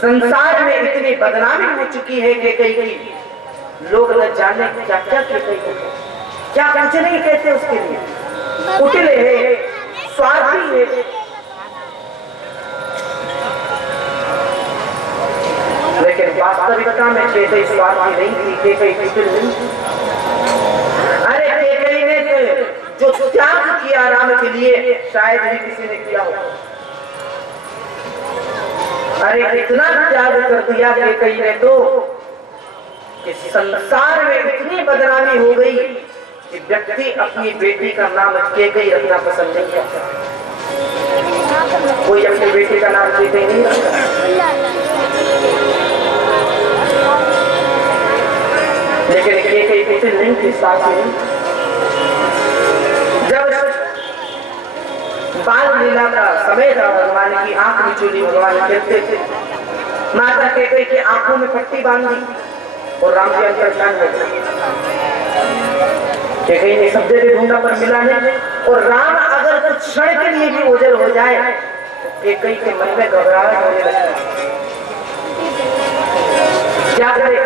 संसार में इतनी बदनामी हो चुकी है केकई की, लोग न जाने क्या क्या केकई को क्या कुछ नहीं कहते उसके लिए। कुटिल है, स्वार्थी है, बता, मैं केकई स्वार्थी नहीं थी, केकई कुटिल नहीं। अरे केकई ने जो त्याग किया राम के लिए शायद ही किसी ने किया हो। अरे इतना त्याग कर दिया केकई ने तो कि संसार में इतनी बदनामी हो गई कि व्यक्ति अपनी बेटी का नाम केकई रखना पसंद नहीं करता। कोई अपनी बेटी का नाम केकई नहीं रखता। लेकिन केकई कुटिल नहीं थी, साथी नहीं। जब बाल लीला का समय था, भगवान की आंख निचोली भगवान खेलते थे, माता केकई की आंखों में पट्टी बांधी और राम जी अंतर्ध्यान हो गए। केकई ने सब जगह ढूंढा पर मिला नहीं, और राम अगर कुछ क्षण के लिए भी ओझल हो जाए तो केकई के मन में घबराहट होने लगती। क्या करे?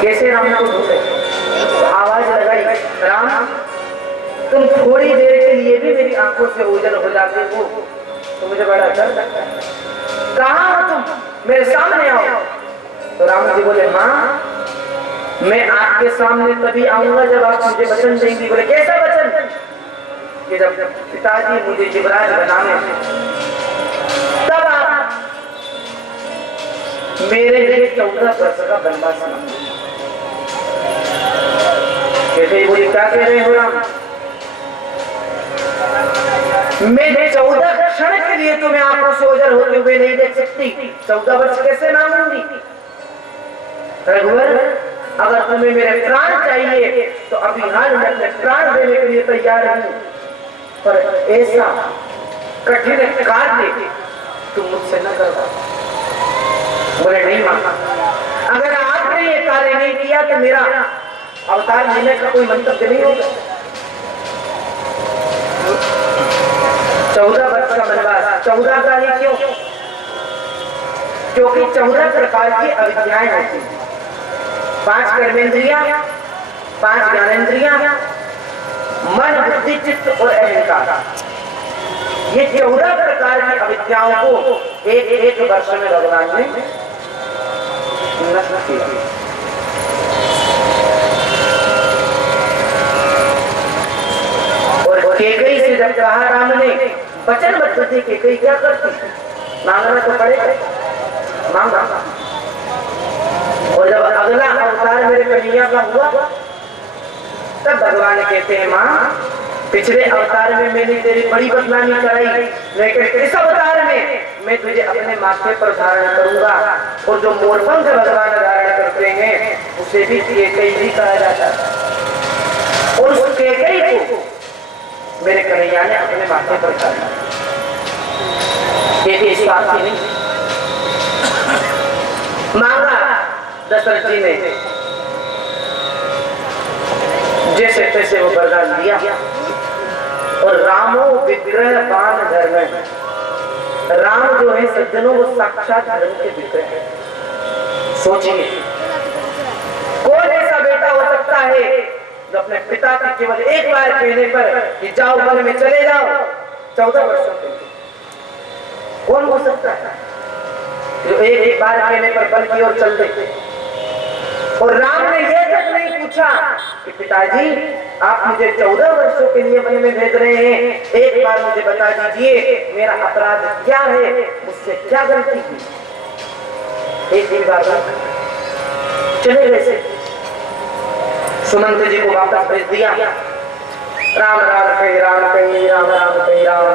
कैसे राम को ढूंढे? आवाज लगाई, राम तुम थोड़ी देर के लिए भी मेरी आंखों से ओझल हो जाते हो तो मुझे बड़ा डर लगता है। कहाँ हो तुम? मेरे सामने आओ। तो राम जी बोले, माँ मैं आपके सामने तभी आऊंगा जब आप मुझे वचन देंगी। बोले, कैसा वचन? कि जब पिताजी मुझे युवराज बनाने तब आप मेरे लिए 14 वर्ष का वनवास मांगो। कैसे बोली, क्या कह रहे हो राम? मैं 14 क्षण के लिए तुम्हें आंखों से ओझल होते हुए नहीं देख सकती। 14 वर्ष कैसे मांगूंगी? रघुवर, अगर तुम्हें मेरे प्राण चाहिए तो अभी हाल में अपने प्राण देने के लिए तैयार हूं, पर ऐसा कठिन कार्य तुम मुझसे न कर पाओ। बोले, नहीं मांगा, अगर आपने ये कार्य नहीं किया तो मेरा अवतार लेने का कोई मंतव्य नहीं होगा। 14 वर्ष का वनवास, 14 का ही क्यों? क्योंकि 14 प्रकार की अविद्याएं होती हैं। 5 कर्मेंद्रियां, 5 ज्ञानेंद्रियां, मन, बुद्धि, चित्त और अहंकार। ये 14 प्रकार की अविद्याओं को एक वर्ष में भगवान ने नष्ट किया। और केकई से जब कहा राम ने, वचनबद्ध थी केकई, क्या करती? मांगना तो पड़ेगा, मांगा। और जब अगला अवतार मेरे कन्हैया का हुआ तब भगवान कहते हैं, माँ पिछले अवतार में मैंने तेरी बड़ी बदनामी कराई, लेकिन इस अवतार में मैं तुझे अपने माथे पर धारण करूंगा। और जो मोरपंख भगवान धारण करते हैं उसे भी केकई ही कहा जाता है। और उस केकई को मेरे कन्हैया ने अपने माथे पर धारण मांगा। दशरथ जी ने जैसे तैसे वो वरदान दिया। और रामो विग्रह बाण धर्म, राम जो है सज्जनों वो साक्षात धर्म के विग्रह है। सोचिए, कौन ऐसा बेटा हो सकता है जो अपने पिता के केवल एक बार कहने पर कि जाओ वन में चले जाओ 14 वर्षों के लिए? कौन हो सकता है जो एक बार कहने पर वन की ओर चल दे? और राम ने यह तक नहीं पूछा कि पिताजी आप मुझे 14 वर्षों के लिए वन में भेज रहे हैं, एक बार मुझे बता दीजिए मेरा अपराध क्या है, मुझसे क्या गलती की? एक बार चले गए। सुमंत जी को वापस भेज दिया। राम राम कही राम कही, राम राम कही राम,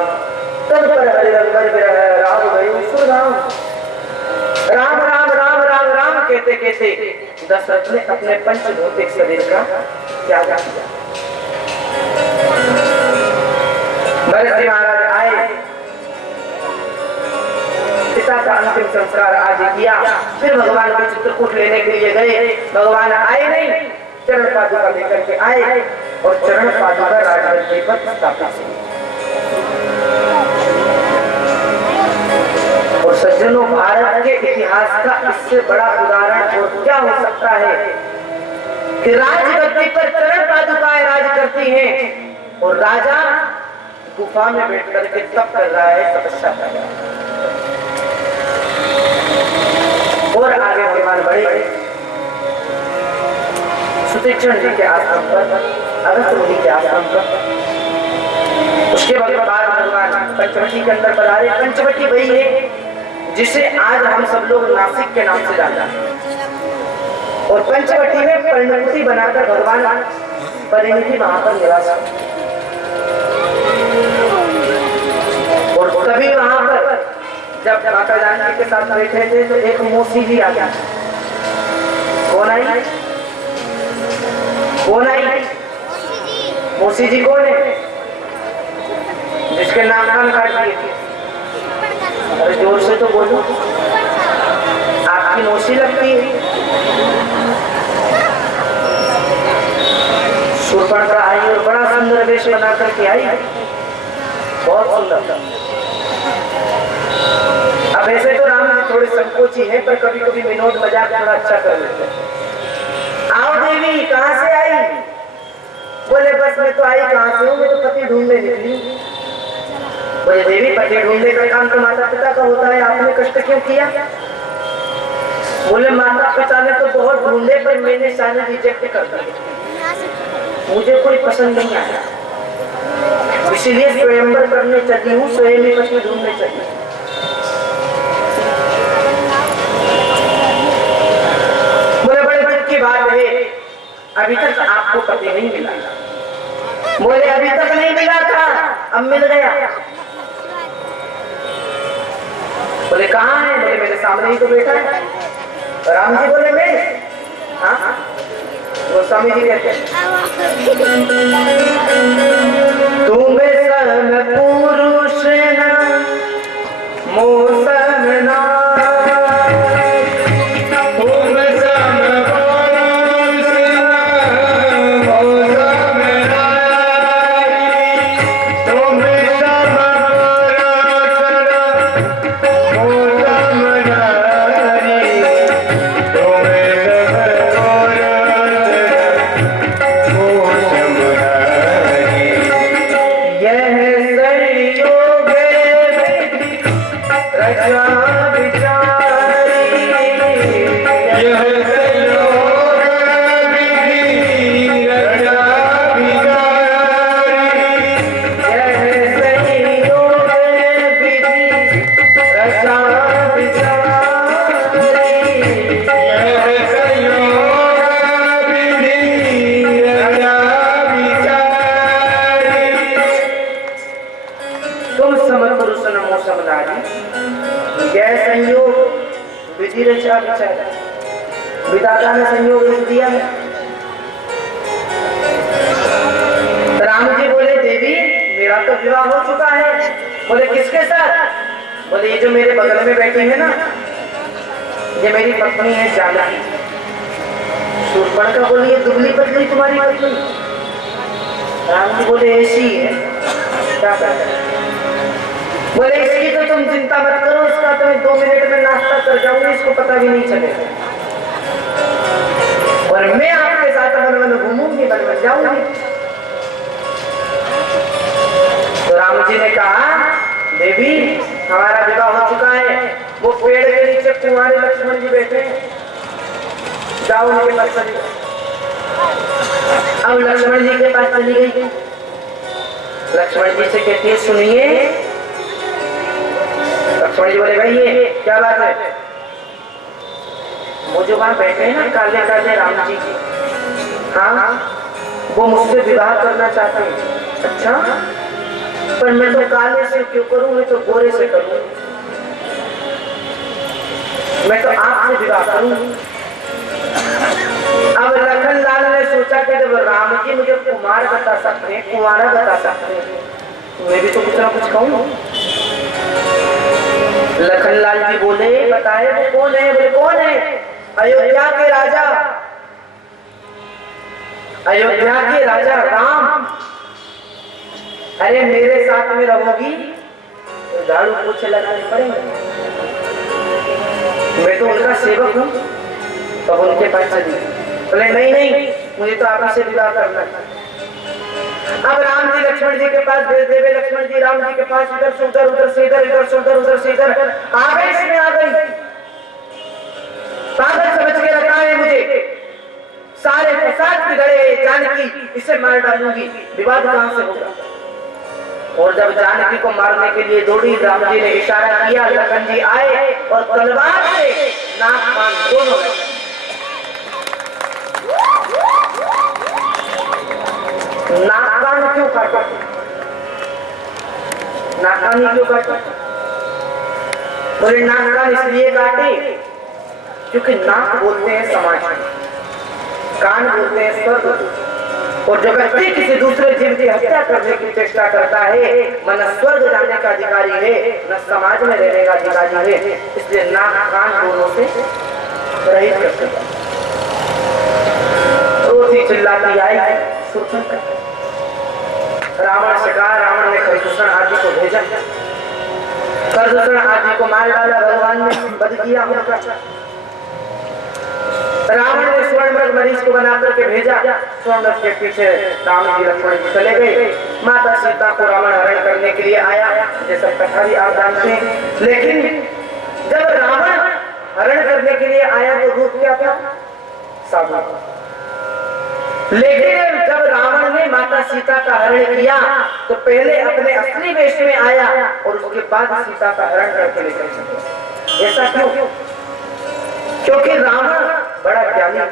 तब पर हरि रंग विरह राम गयो सुरधाम। राम राम राम राम राम कहते कहते दशरथ ने अपने पंचभौतिक शरीर का त्याग किया। भरत जी महाराज आए, पिता का अंतिम संस्कार आज किया। फिर भगवान को चित्रकूट लेने के लिए गए, भगवान आए नहीं, चरण पादुका लेकर के आए और चरण पादुका राजगद्दी पर स्थापित हुई। और सज्जनों, भारत के इतिहास का इससे बड़ा उदाहरण और क्या हो सकता है कि राजगद्दी पर चरण पादुकाएं राज करती हैं और राजा गुफा में बैठ करके तप कर रहा है, तपस्या कर रहा है। और आगे भगवान बढ़े सुतीक्षण जी के आश्रम पर, अगस्त्य मुनि के आश्रम पर। उसके बाद भगवान पंचवटी के अंदर पधारे। पंचवटी वही है जिसे आज हम सब लोग नासिक के नाम से जानते हैं। और पंचवटी में परिणति बनाकर भगवान परिणति वहां पर निवास। और तभी वहां पर जब माता जानकी के साथ बैठे थे तो एक मौसी जी आ गया। कौन आई? कौन आई? मौसी जी कौन है? जिसके नाम कान काट दिए थे। अरे जोर से तो बोलो, आपकी मौसी लगती है। शूर्पणखा आई और बड़ा सुंदर वेश बना करके आई, बहुत सुंदर। अब ऐसे तो राम जी थोड़े संकोची है, पर कभी कभी विनोद मजाक थोड़ा अच्छा कर लेते हैं। आओ देवी, कहाँ से आई? बोले बस मैं तो आई, कहाँ से हूँ? मैं तो पति ढूंढने निकली। बोले देवी, पति ढूंढने का काम तो माता पिता का होता है, आपने कष्ट क्यों किया? बोले माता पिता ने तो बहुत ढूंढे, पर मैंने सारे रिजेक्ट कर दिए, मुझे कोई पसंद नहीं आया, इसीलिए स्वयंवर करने चली हूँ, स्वयं ही पति ढूंढने चली। बोले बड़े दुख की बात है, अभी तक आपको पति नहीं मिला। बोले अभी तक नहीं मिला था, अब मिल गया। बोले कहाँ है? बोले मेरे सामने ही तो बैठा है। राम जी बोले मैं? हाँ। गोस्वामी जी कहते हैं तुम सम पुरुष न मोसम ना, विधाता ने संयोग लिख दिया। राम जी बोले देवी, मेरा तो विवाह हो चुका है। बोले किसके साथ? बोले ये जो मेरे बगल में बैठी है ना, ये मेरी पत्नी है जानकी। शूर्पणखा बोली ये दुबली पतली तुम्हारी पत्नी? राम जी बोले ऐसी है, क्या कहते? बोले इसकी तो तुम चिंता मत करो, इसका तो मैं 2 मिनट में नाश्ता कर जाऊंगी, इसको पता भी नहीं चलेगा। और मैं आपके साथ वन वन घूमूंगी, वन वन जाऊंगी। तो राम जी ने कहा देवी हमारा विवाह हो चुका है, वो पेड़ के नीचे कुंवारे लक्ष्मण जी बैठे हैं, जाओ उनके पास चली। अब लक्ष्मण जी के पास चली गई। लक्ष्मण जी से कहती है सुनिए। लक्ष्मण जी बोले भाई ये क्या बात है? वो जो वहां बैठे हैं ना काले काले राम जी, हाँ वो मुझसे विवाह करना चाहते हैं। अच्छा, पर मैं तो काले से क्यों करूं, मैं तो गोरे से करूं, मैं तो आपसे विवाह करूं। अब लखनलाल ने सोचा कि जब राम जी मुझे कुमार बता सकते हैं, कुंवारा बता सकते हैं, तो मैं भी तो कुछ ना कुछ कहूं। लखनलाल जी बोले बताए वो कौन है? बोले कौन है? अयोध्या के राजा, अयोध्या के राजा राम। अरे मेरे साथ में रहोगी तो झाड़ू पोछे लगाने पड़ेंगे, मैं तो उनका सेवक हूँ। तब उनके पास चली। बोले नहीं नहीं, मुझे तो आप से विवाह करना है। अब राम जी लक्ष्मण जी के पास भेज देवे, लक्ष्मण जी राम जी के पास इधर से उधर, उधर से इधर, इधर से उधर, उधर से इधर, आवेश में आ गई। पागल समझ के रखा है मुझे, सारे फसाद की गड़े जानकी, इसे मार डालूंगी, विवाद कहां से होगा। और जब जानकी को मारने के लिए दौड़ी, राम जी ने इशारा किया, लखन जी आए और तलवार से नाक कान दोनों नाक कान क्यों काटा, नाक कान क्यों काटा? बोले नाक कान इसलिए काटे क्योंकि नाक बोलते हैं समाज में, कान बोलते हैं स्वर्ग। और जो व्यक्ति किसी दूसरे जीव की हत्या करने की चेष्टा करता है, वह न स्वर्ग जाने का अधिकारी है, न समाज में रहने का अधिकारी है। इसलिए नाक कान दोनों से रहित करते हैं। रोती चिल्लाती आई, रावण से कहा, रावण ने खरदूषण आदि को भेजा, खरदूषण आदि को मार डाला, भगवान ने वध किया उनका। रावण ने स्वर्ण मृग मरीच को बना करके भेजा, स्वर्ण के पीछे राम जी लक्ष्मण जी चले गए। माता सीता को रावण हरण करने के लिए आया, जैसा कथा भी आप जानते हैं। लेकिन जब रावण हरण करने के लिए आया तो रूप क्या था? साधु। लेकिन जब रावण ने माता सीता का हरण किया तो पहले अपने असली वेश में आया और उसके बाद सीता का हरण करके लेकर चला। ऐसा क्यों? क्योंकि रावण बड़ा ज्ञानी था।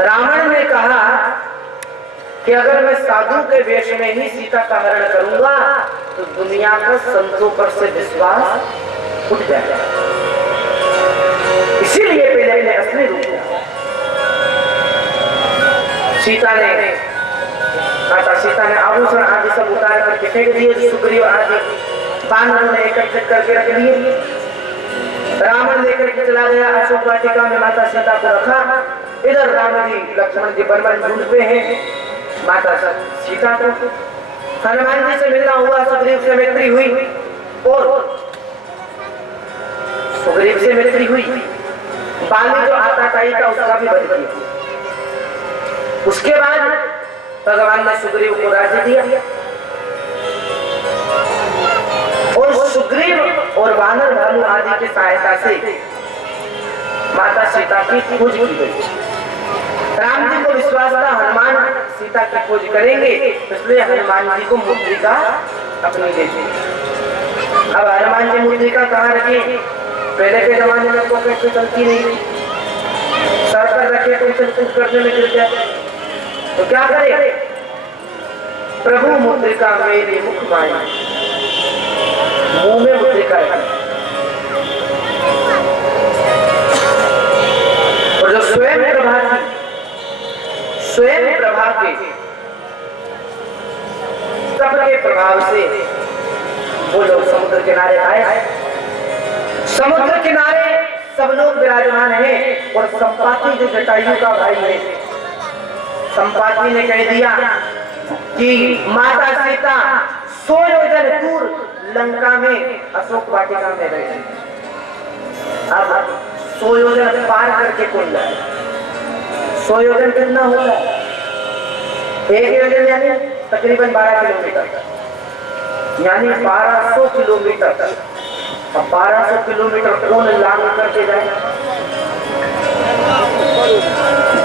रावण ने कहा कि अगर मैं साधु के वेश में ही सीता का हरण करूंगा तो दुनिया का संतों पर से विश्वास उठ जाएगा, इसीलिए पहले मैंने असली रूप लिया। सीता ने आभूषण आदि सब उतार करके फेंक दिए, सुग्रीव आदि बानरों ने एकत्रित करके रख दिए। रावण लेकर के चला गया, अशोक वाटिका में माता सीता को रखा। इधर राम जी लक्ष्मण जी वन ढूंढते हैं माता सीता को। हनुमान जी से मिलना हुआ, सुग्रीव से मैत्री हुई और सुग्रीव से मैत्री हुई। बाली जो आताताई था उसका भी वध किया। उसके बाद भगवान ने सुग्रीव को राज्य दिया और सुग्रीव और वानर भालू आदि की सहायता से माता सीता की खोज की गई। राम जी को विश्वास था हनुमान सीता की खोज करेंगे, इसलिए हनुमान जी को मुद्रिका अपनी दे दी। अब हनुमान जी मुद्रिका कहाँ रखे? पहले के जमाने में पॉकेट में चलती नहीं थी, सर पर रखे तो उसे कुछ करने में गिर जाए, तो क्या करे? प्रभु मुद्रिका मेरी मुख माया, मुंह में मुद्रिका है। और जो स्वयं प्रभा के सबके प्रभाव से वो लोग समुद्र किनारे आए। समुद्र किनारे सब लोग विराजमान हैं और संपाति जो जटायु का भाई है, संपाति ने कह दिया कि माता सीता 100 योजन दूर लंका में अशोक वाटिका में रहे। अब 100 योजन पार करके कौन जाए? 100 योजन कितना होता है? 1 योजन यानी तकरीबन 12 किलोमीटर, यानी 1200 किलोमीटर। अब 1200 किलोमीटर कौन लांग करके जाए?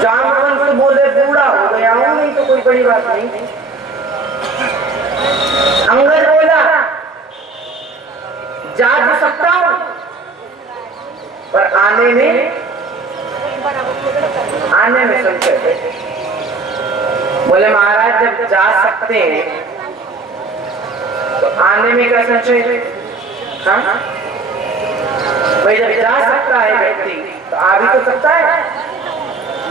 जामवंत बोले बूढ़ा हो गया हूं, नहीं तो कोई बड़ी बात नहीं। अंगद बोला जा तो सकता हूं पर आने में संशय है। बोले महाराज जब जा सकते हैं तो आने में क्या संशय है? हाँ भाई, जब जा सकता है व्यक्ति तो आ भी तो सकता है,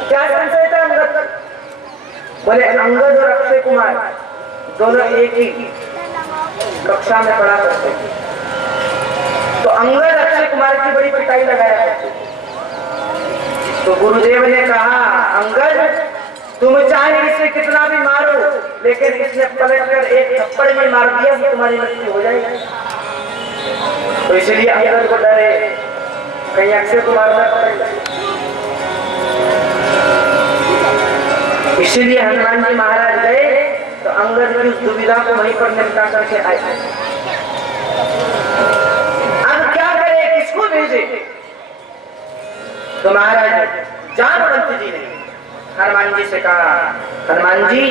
क्या संशय था अंगद? बोले अंगद और अक्षय कुमार दोनों एक ही कक्षा में पढ़ा करते थे, तो अंगद अक्षय कुमार की बड़ी पिटाई लगाया करते। तो गुरुदेव ने कहा अंगद तुम चाहे इसे कितना भी मारो, लेकिन इसने पलट कर एक थप्पड़ में मार दिया तो तुम्हारी मृत्यु हो जाएगी। तो इसलिए अंगद को डर है कहीं अक्षय कुमार न पकड़। इसीलिए हनुमान जी महाराज गए तो अंगद की उस दुविधा को वहीं पर निपटा करके आए। अब क्या करे, किसको भेजे? तो महाराज जामवंत जी ने हनुमान जी से कहा, हनुमान जी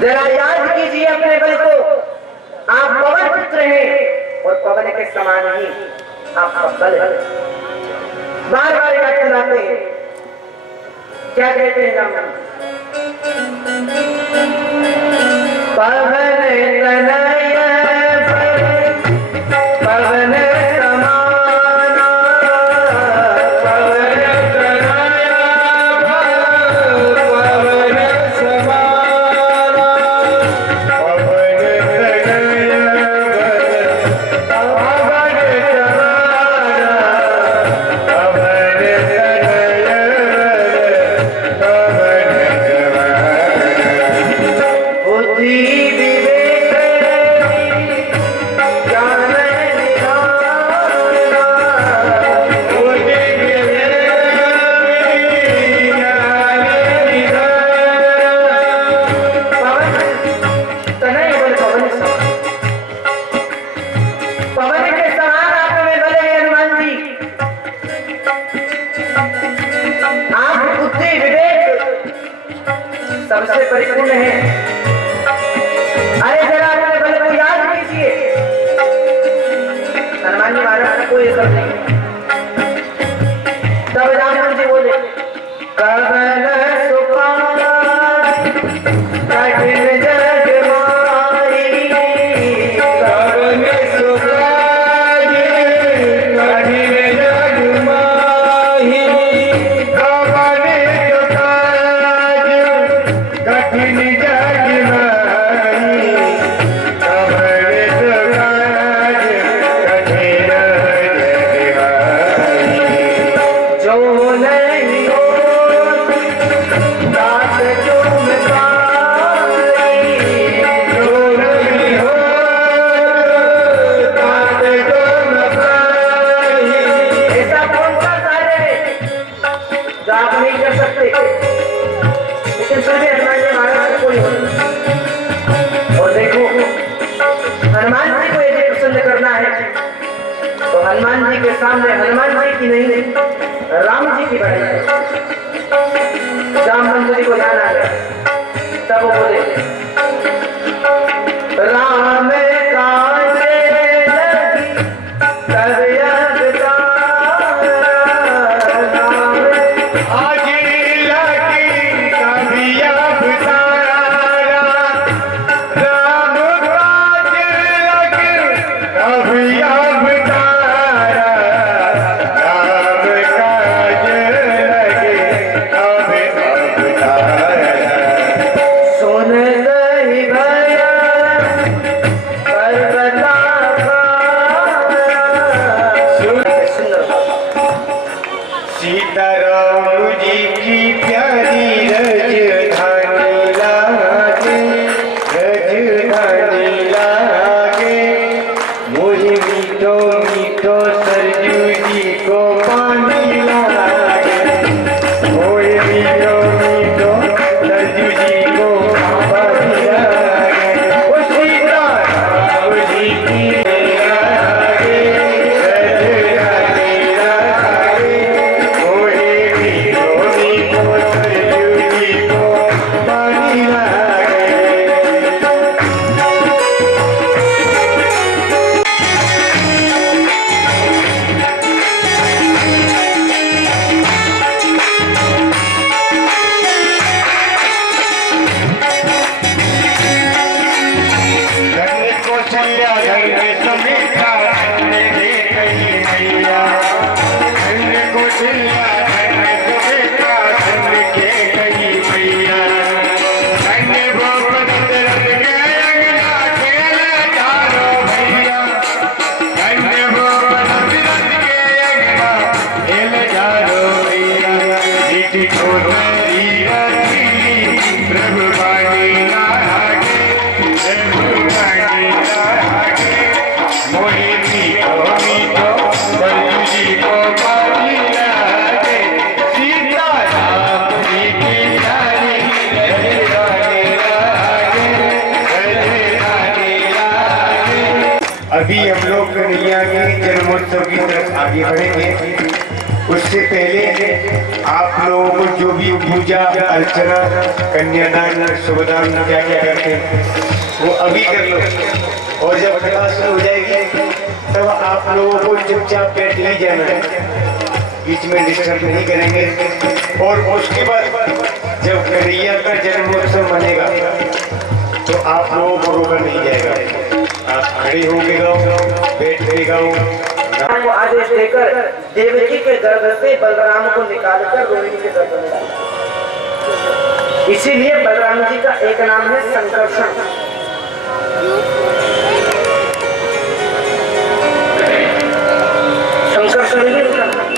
जरा याद कीजिए अपने बल को, आप पवन पुत्र हैं और पवन के समान ही आपका बल है। बार बार याद कराते हैं। क्या कहते हैं जामवंत? पवन तनय पवन समाना, पवन तनय पवन समाना, पवन तनय पवन समाना, पवन तनय पवन समाना। बुद्धि विवेक ज्ञान निधाना, बुद्धि विवेक ज्ञान निधाना। पवन तनय बल पवन समान, पवन के समान आप में बल है हनुमान जी। आप बुद्धि विवेक सबसे परिपूर्ण है। अरे जरा अपने बल को याद कीजिए। हनुमान जी महाराज को कोई असर नहीं। तब जामवंत जी बोले, कवन सुखाय कठिन जग माई, पवन सुखाय कठिन जग माही, पवन सुखाय कठिन जग माही, पवन सुखाय कठिन जग माही। जो नहीं हो दात चूम पाई, जो नहीं हो तात तुम पाही। ऐसा कौन सा कार्य है जो आप नहीं कर सकते? लेकिन फिर भी हनुमान जी महाराज को कोई नहीं। और देखो, हनुमान जी को यदि प्रसन्न करना है तो हनुमान जी के सामने हनुमान जी की नहीं राम जी की बड़ाई है। जामवंत जी को जाना है, तब वो बोले, राम काजे लगी तब अवतारा, राम आज लगी कभी अवतारा, राम काज लगी कभी अवतारा, राम काज लगी कभी अवतारा। सुन दही भया अभी हम लोग कन्हैया के जन्मोत्सव की तरफ आगे बढ़ेंगे। उससे पहले आप लोगों को जो भी पूजा अर्चना कन्यादान शुभदान क्या क्या करते हैं वो अभी कर लो, और जब कथा शुरू हो जाएगी तब आप लोगों को चुपचाप बैठ ही जाना है, बीच में डिस्टर्ब नहीं करेंगे। और उसके बाद जब कन्हैया का जन्मोत्सव मनेगा तो आप लोगों को रोका नहीं जाएगा, आप खड़े होके गाओ, बैठ के गाओ। को आदेश देकर देवकी के गर्भ से बलराम को निकालकर रोहिणी के गर्भ में डाला। इसीलिए बलराम जी का एक नाम है संकर्षण। संकर्षण ही उनका नाम।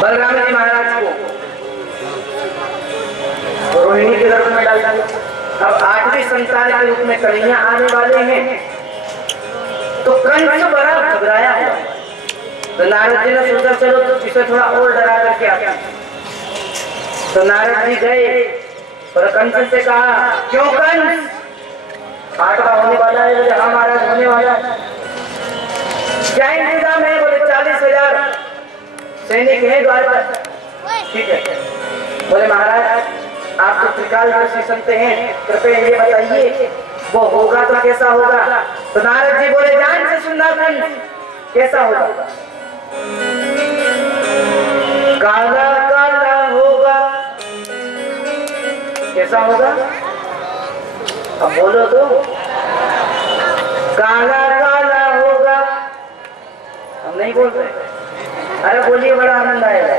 बलराम जी महाराज को रोहिणी के गर्भ में डाल दिया। अब आठवीं संतान के रूप में कन्हैया आने वाले हैं, तो कंस बड़ा घबराया हुआ। तो नारद जी ने सोचा चलो तो इसे थोड़ा और डरा करके आते। तो नारद जी गए और कंस से कहा, क्यों कंस, आठवां होने वाला है? बोले हाँ महाराज होने वाला है। क्या इंतजाम है? बोले 40,000 सैनिक हैं द्वार पर। ठीक है। बोले महाराज आप तो त्रिकालदर्शी सुनते हैं, कृपया ये बताइए वो होगा तो कैसा होगा? तो नारद जी बोले ध्यान से सुनना कंस, कैसा होगा? काला काला होगा। कैसा होगा? अब बोलो तो। काला काला होगा। हम नहीं बोल रहे, अरे बोलिए, बड़ा आनंद आएगा।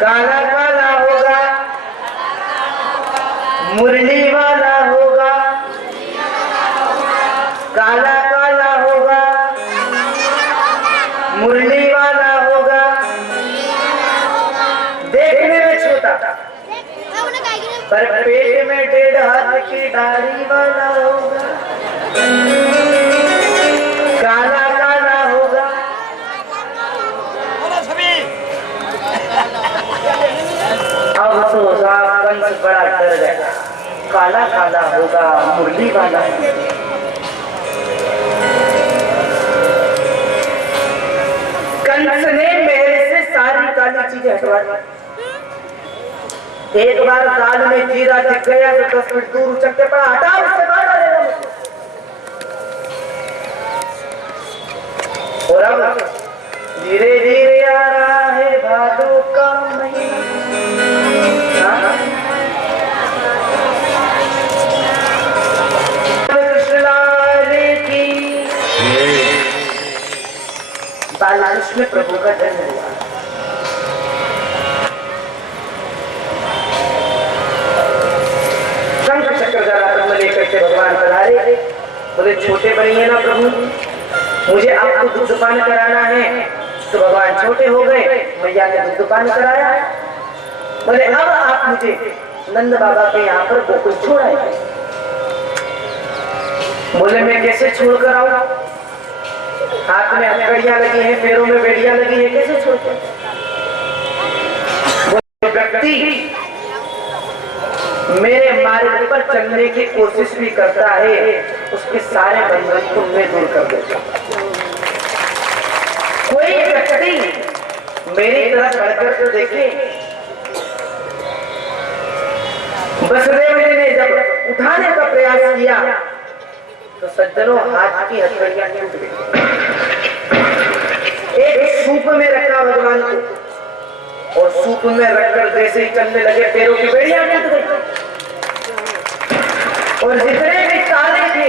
काला काला होगा, मुरली वाला होगा। काला काला होगा, मुरली वाला होगा। देखने में छोटा पर पेट में 1.5 हाथ की दाढ़ी वाला होगा। काला काला होगा। अब तो कंस बड़ा डर गया। काला काला होगा, मुरली वाला। कंस ने महल से सारी काली चीजें हटवा दी। एक बार दाल में जीरा दिख गया तो 10 मिनट दूर उछल के पड़ा, हटाओ उससे बाहर डालेगा मुझे। और अब धीरे धीरे आ रहा है भादों का महीना। बालकृष्ण प्रभु का जन्म हुआ। शंख चक्र गदा में लेकर के भगवान पधारे। बोले छोटे बनिए ना प्रभु, मुझे आपको दुग्ध पान कराना है। तो भगवान छोटे हो गए, मैया ने दुग्ध पान कराया। बोले अब आप मुझे नंद बाबा के यहाँ पर गोकुल छोड़ाए। बोले मैं कैसे छोड़ कर आऊं? हाथ में हथकड़ियां लगी हैं, पैरों में बेड़ियां लगी हैं, कैसे छोड़ते? व्यक्ति मेरे मार्ग पर चलने की कोशिश भी करता है, उसके सारे बंधन को मैं दूर कर देता हूं। कोई व्यक्ति मेरी तरफ बढ़कर तो देखे। वसुदेव जी ने जब उठाने का प्रयास किया तो सज्जनों हाथ की हथकड़ियां टूट गई। एक सूप में रखा भगवान को, और सूप में रखकर जैसे ही चलने लगे पैरों की बेड़ियां टूट गई। और जितने भी ताले थे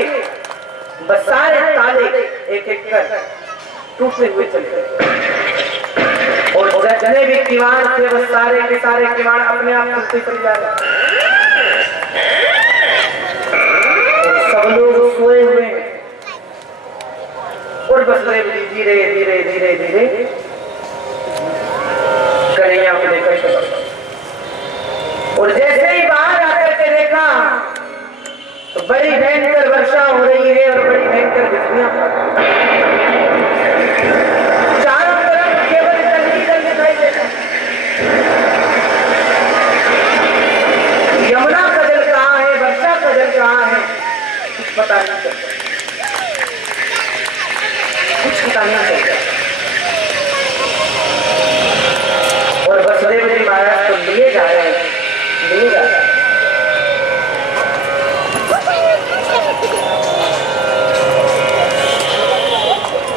बस सारे ताले एक एक कर टूटते हुए चले गए। और जितने भी किवाड़ थे वो सारे के सारे किवाड़ अपने आप टूटते चले जा रहे। सब लोग सोए हुए हैं और वसुदेव जी धीरे धीरे धीरे धीरे कन्हैया को लेकर चला। और जैसे ही बाहर आकर के देखा तो बड़ी भयंकर वर्षा हो रही है और बड़ी भयंकर बिजलियां पड़ रही हैं। चारों तरफ केवल जल ही जल दिखाई देता। यमुना का जल कहाँ है, वर्षा का लिए जा रहे हैं, लिए जा रहे हैं।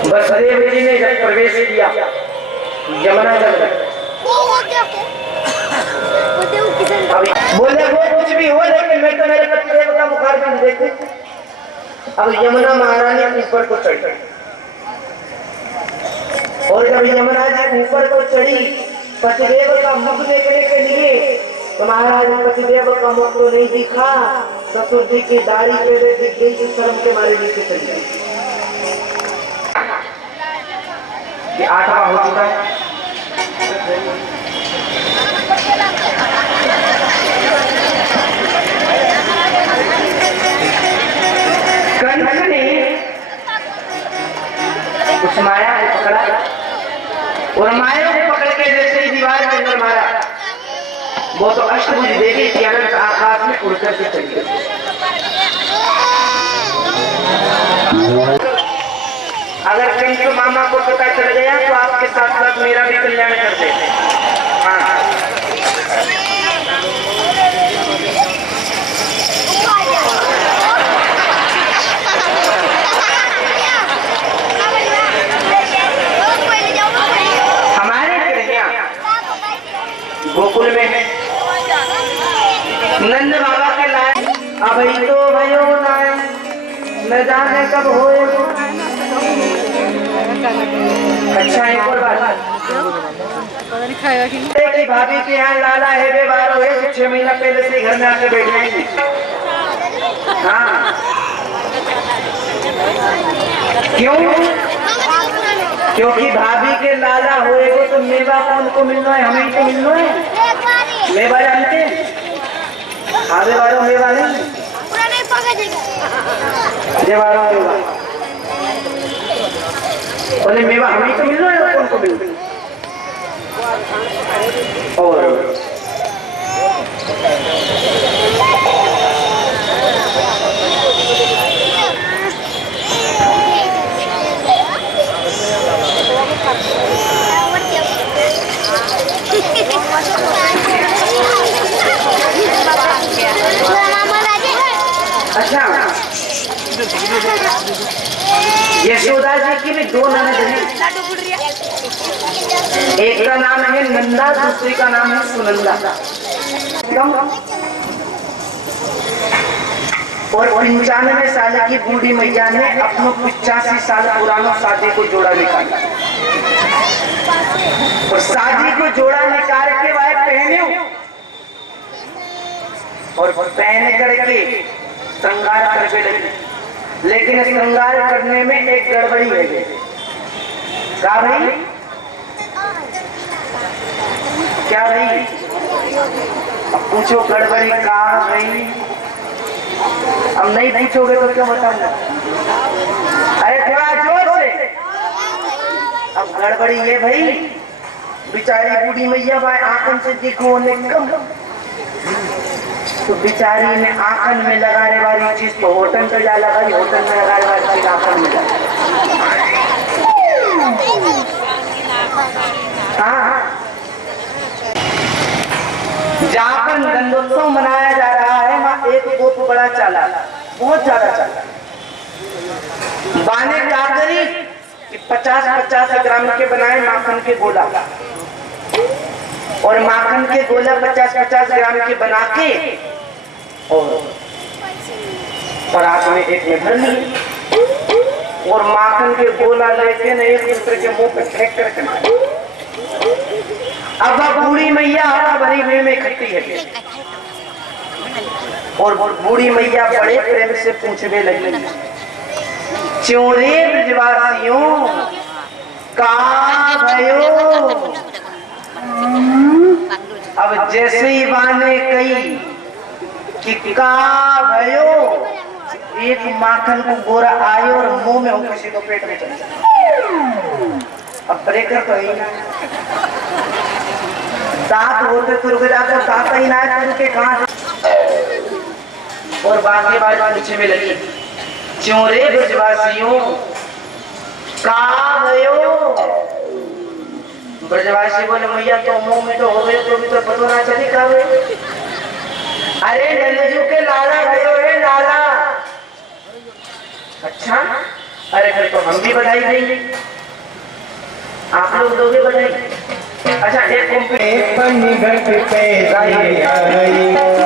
वसुदेव जी ने जब प्रवेश किया यमुना जल में, बोले वो कुछ भी हो लेकिन मैं तो मेरे पतिदेव का मुखारबिंद देखूं। अब यमुना महारानी ऊपर को चढ़ गई और जब यमुना जी ऊपर को चढ़ी पतिदेव का मुख देखने के लिए, तो महाराज पतिदेव का मुख तो नहीं दिखा, ससुर जी की दाढ़ी पे दिख गई, इस शर्म के मारे नीचे चली गई। ये 8वां हो चुका है। कंस ने उस माया को पकड़ा और माया को पकड़ के जैसे ही दीवार के अंदर मारा, वो तो अष्टभुज देवी थी, अनंत आकाश में उड़ करके चली गई। अगर कंस मामा को पता चल गया तो आपके साथ साथ मेरा भी कल्याण कर दे। हाँ, गोकुल में नंद बाबा के लाए, अभी तो भयो नाय न जाने कब होए। अच्छा एक और बात, कि भाभी के यहाँ लाला है बेबार हुए 6 महीना पहले से घर में आके बैठ जाएंगे। हाँ, क्यों? क्योंकि भाभी के लाला होएगो तो मेवा कौन को मिलना है? हमें तो मिलना है। मेवा जानते हैं? आगे वालों मेवा नहीं, मेवा बोले मेवा हमें तो मिलना है, कौन को मिलना है? और अच्छा, यशोदा जी की भी 2 ननद हैं। एक का नाम है नंदा, दूसरी का नाम है सुनंदा। और 95 साल की बूढ़ी मैया ने अपनों 85 साल पुराना शादी को जोड़ा निकाला और शादी को जोड़ा निकाल के वह पहने और पहन करके श्रृंगार करके लगी। लेकिन श्रृंगार करने में एक गड़बड़ी है। क्या भाई? क्या भाई? अब पूछो गड़बड़ी का भाई? अब नहीं पूछोगे तो क्या बताऊंगा? अरे थोड़ा जोर से। अब गड़बड़ी ये भाई, बेचारी बूढ़ी मैया भाई आंखन से देखो उन्हें कम, तो बेचारी ने आंखन में लगाने वाली चीज तो होटल पे जा लगाई, होटल में लगाने वाली चीज आंखन में लगा। हाँ, जहाँ पर गंधोत्सव मनाया जा रहा है वहाँ एक गोप बड़ा चाला, बहुत ज्यादा चाला। बाने क्या करी कि 50-50 ग्राम के बनाए माखन के गोला, और माखन के गोला 50-50 ग्राम के बना के और परात में एक में भर ली और माखन के गोला लेके न एक दूसरे के मुंह पे फेंक करके। अब बूढ़ी मैया भरी हुई में इकट्ठी है और बूढ़ी मैया बड़े प्रेम से पूछने लगी, च्योरे ब्रजवासियों कहाँ भयो? अब जैसे ही बाने कही कि कहाँ भयो, एक माखन को गोरा आयो और मुंह में हो किसी को पेट में चल। अब ब्रेकर तो ही दांत होते तुर्ग जाकर दांत ही ना के कहा और बाकी बात पीछे में लगी, च्योरे ब्रजवासियों कहाँ भयो? ब्रजवासी बोले मैया तो मुंह में तो हो गए तो भी तो पता ना चली का हुए। अरे नंदजू के लाला भयो है लाला। अच्छा अरे फिर तो हम भी बधाई देंगे, आप लोग दोगे बधाई। अच्छा एक पे गई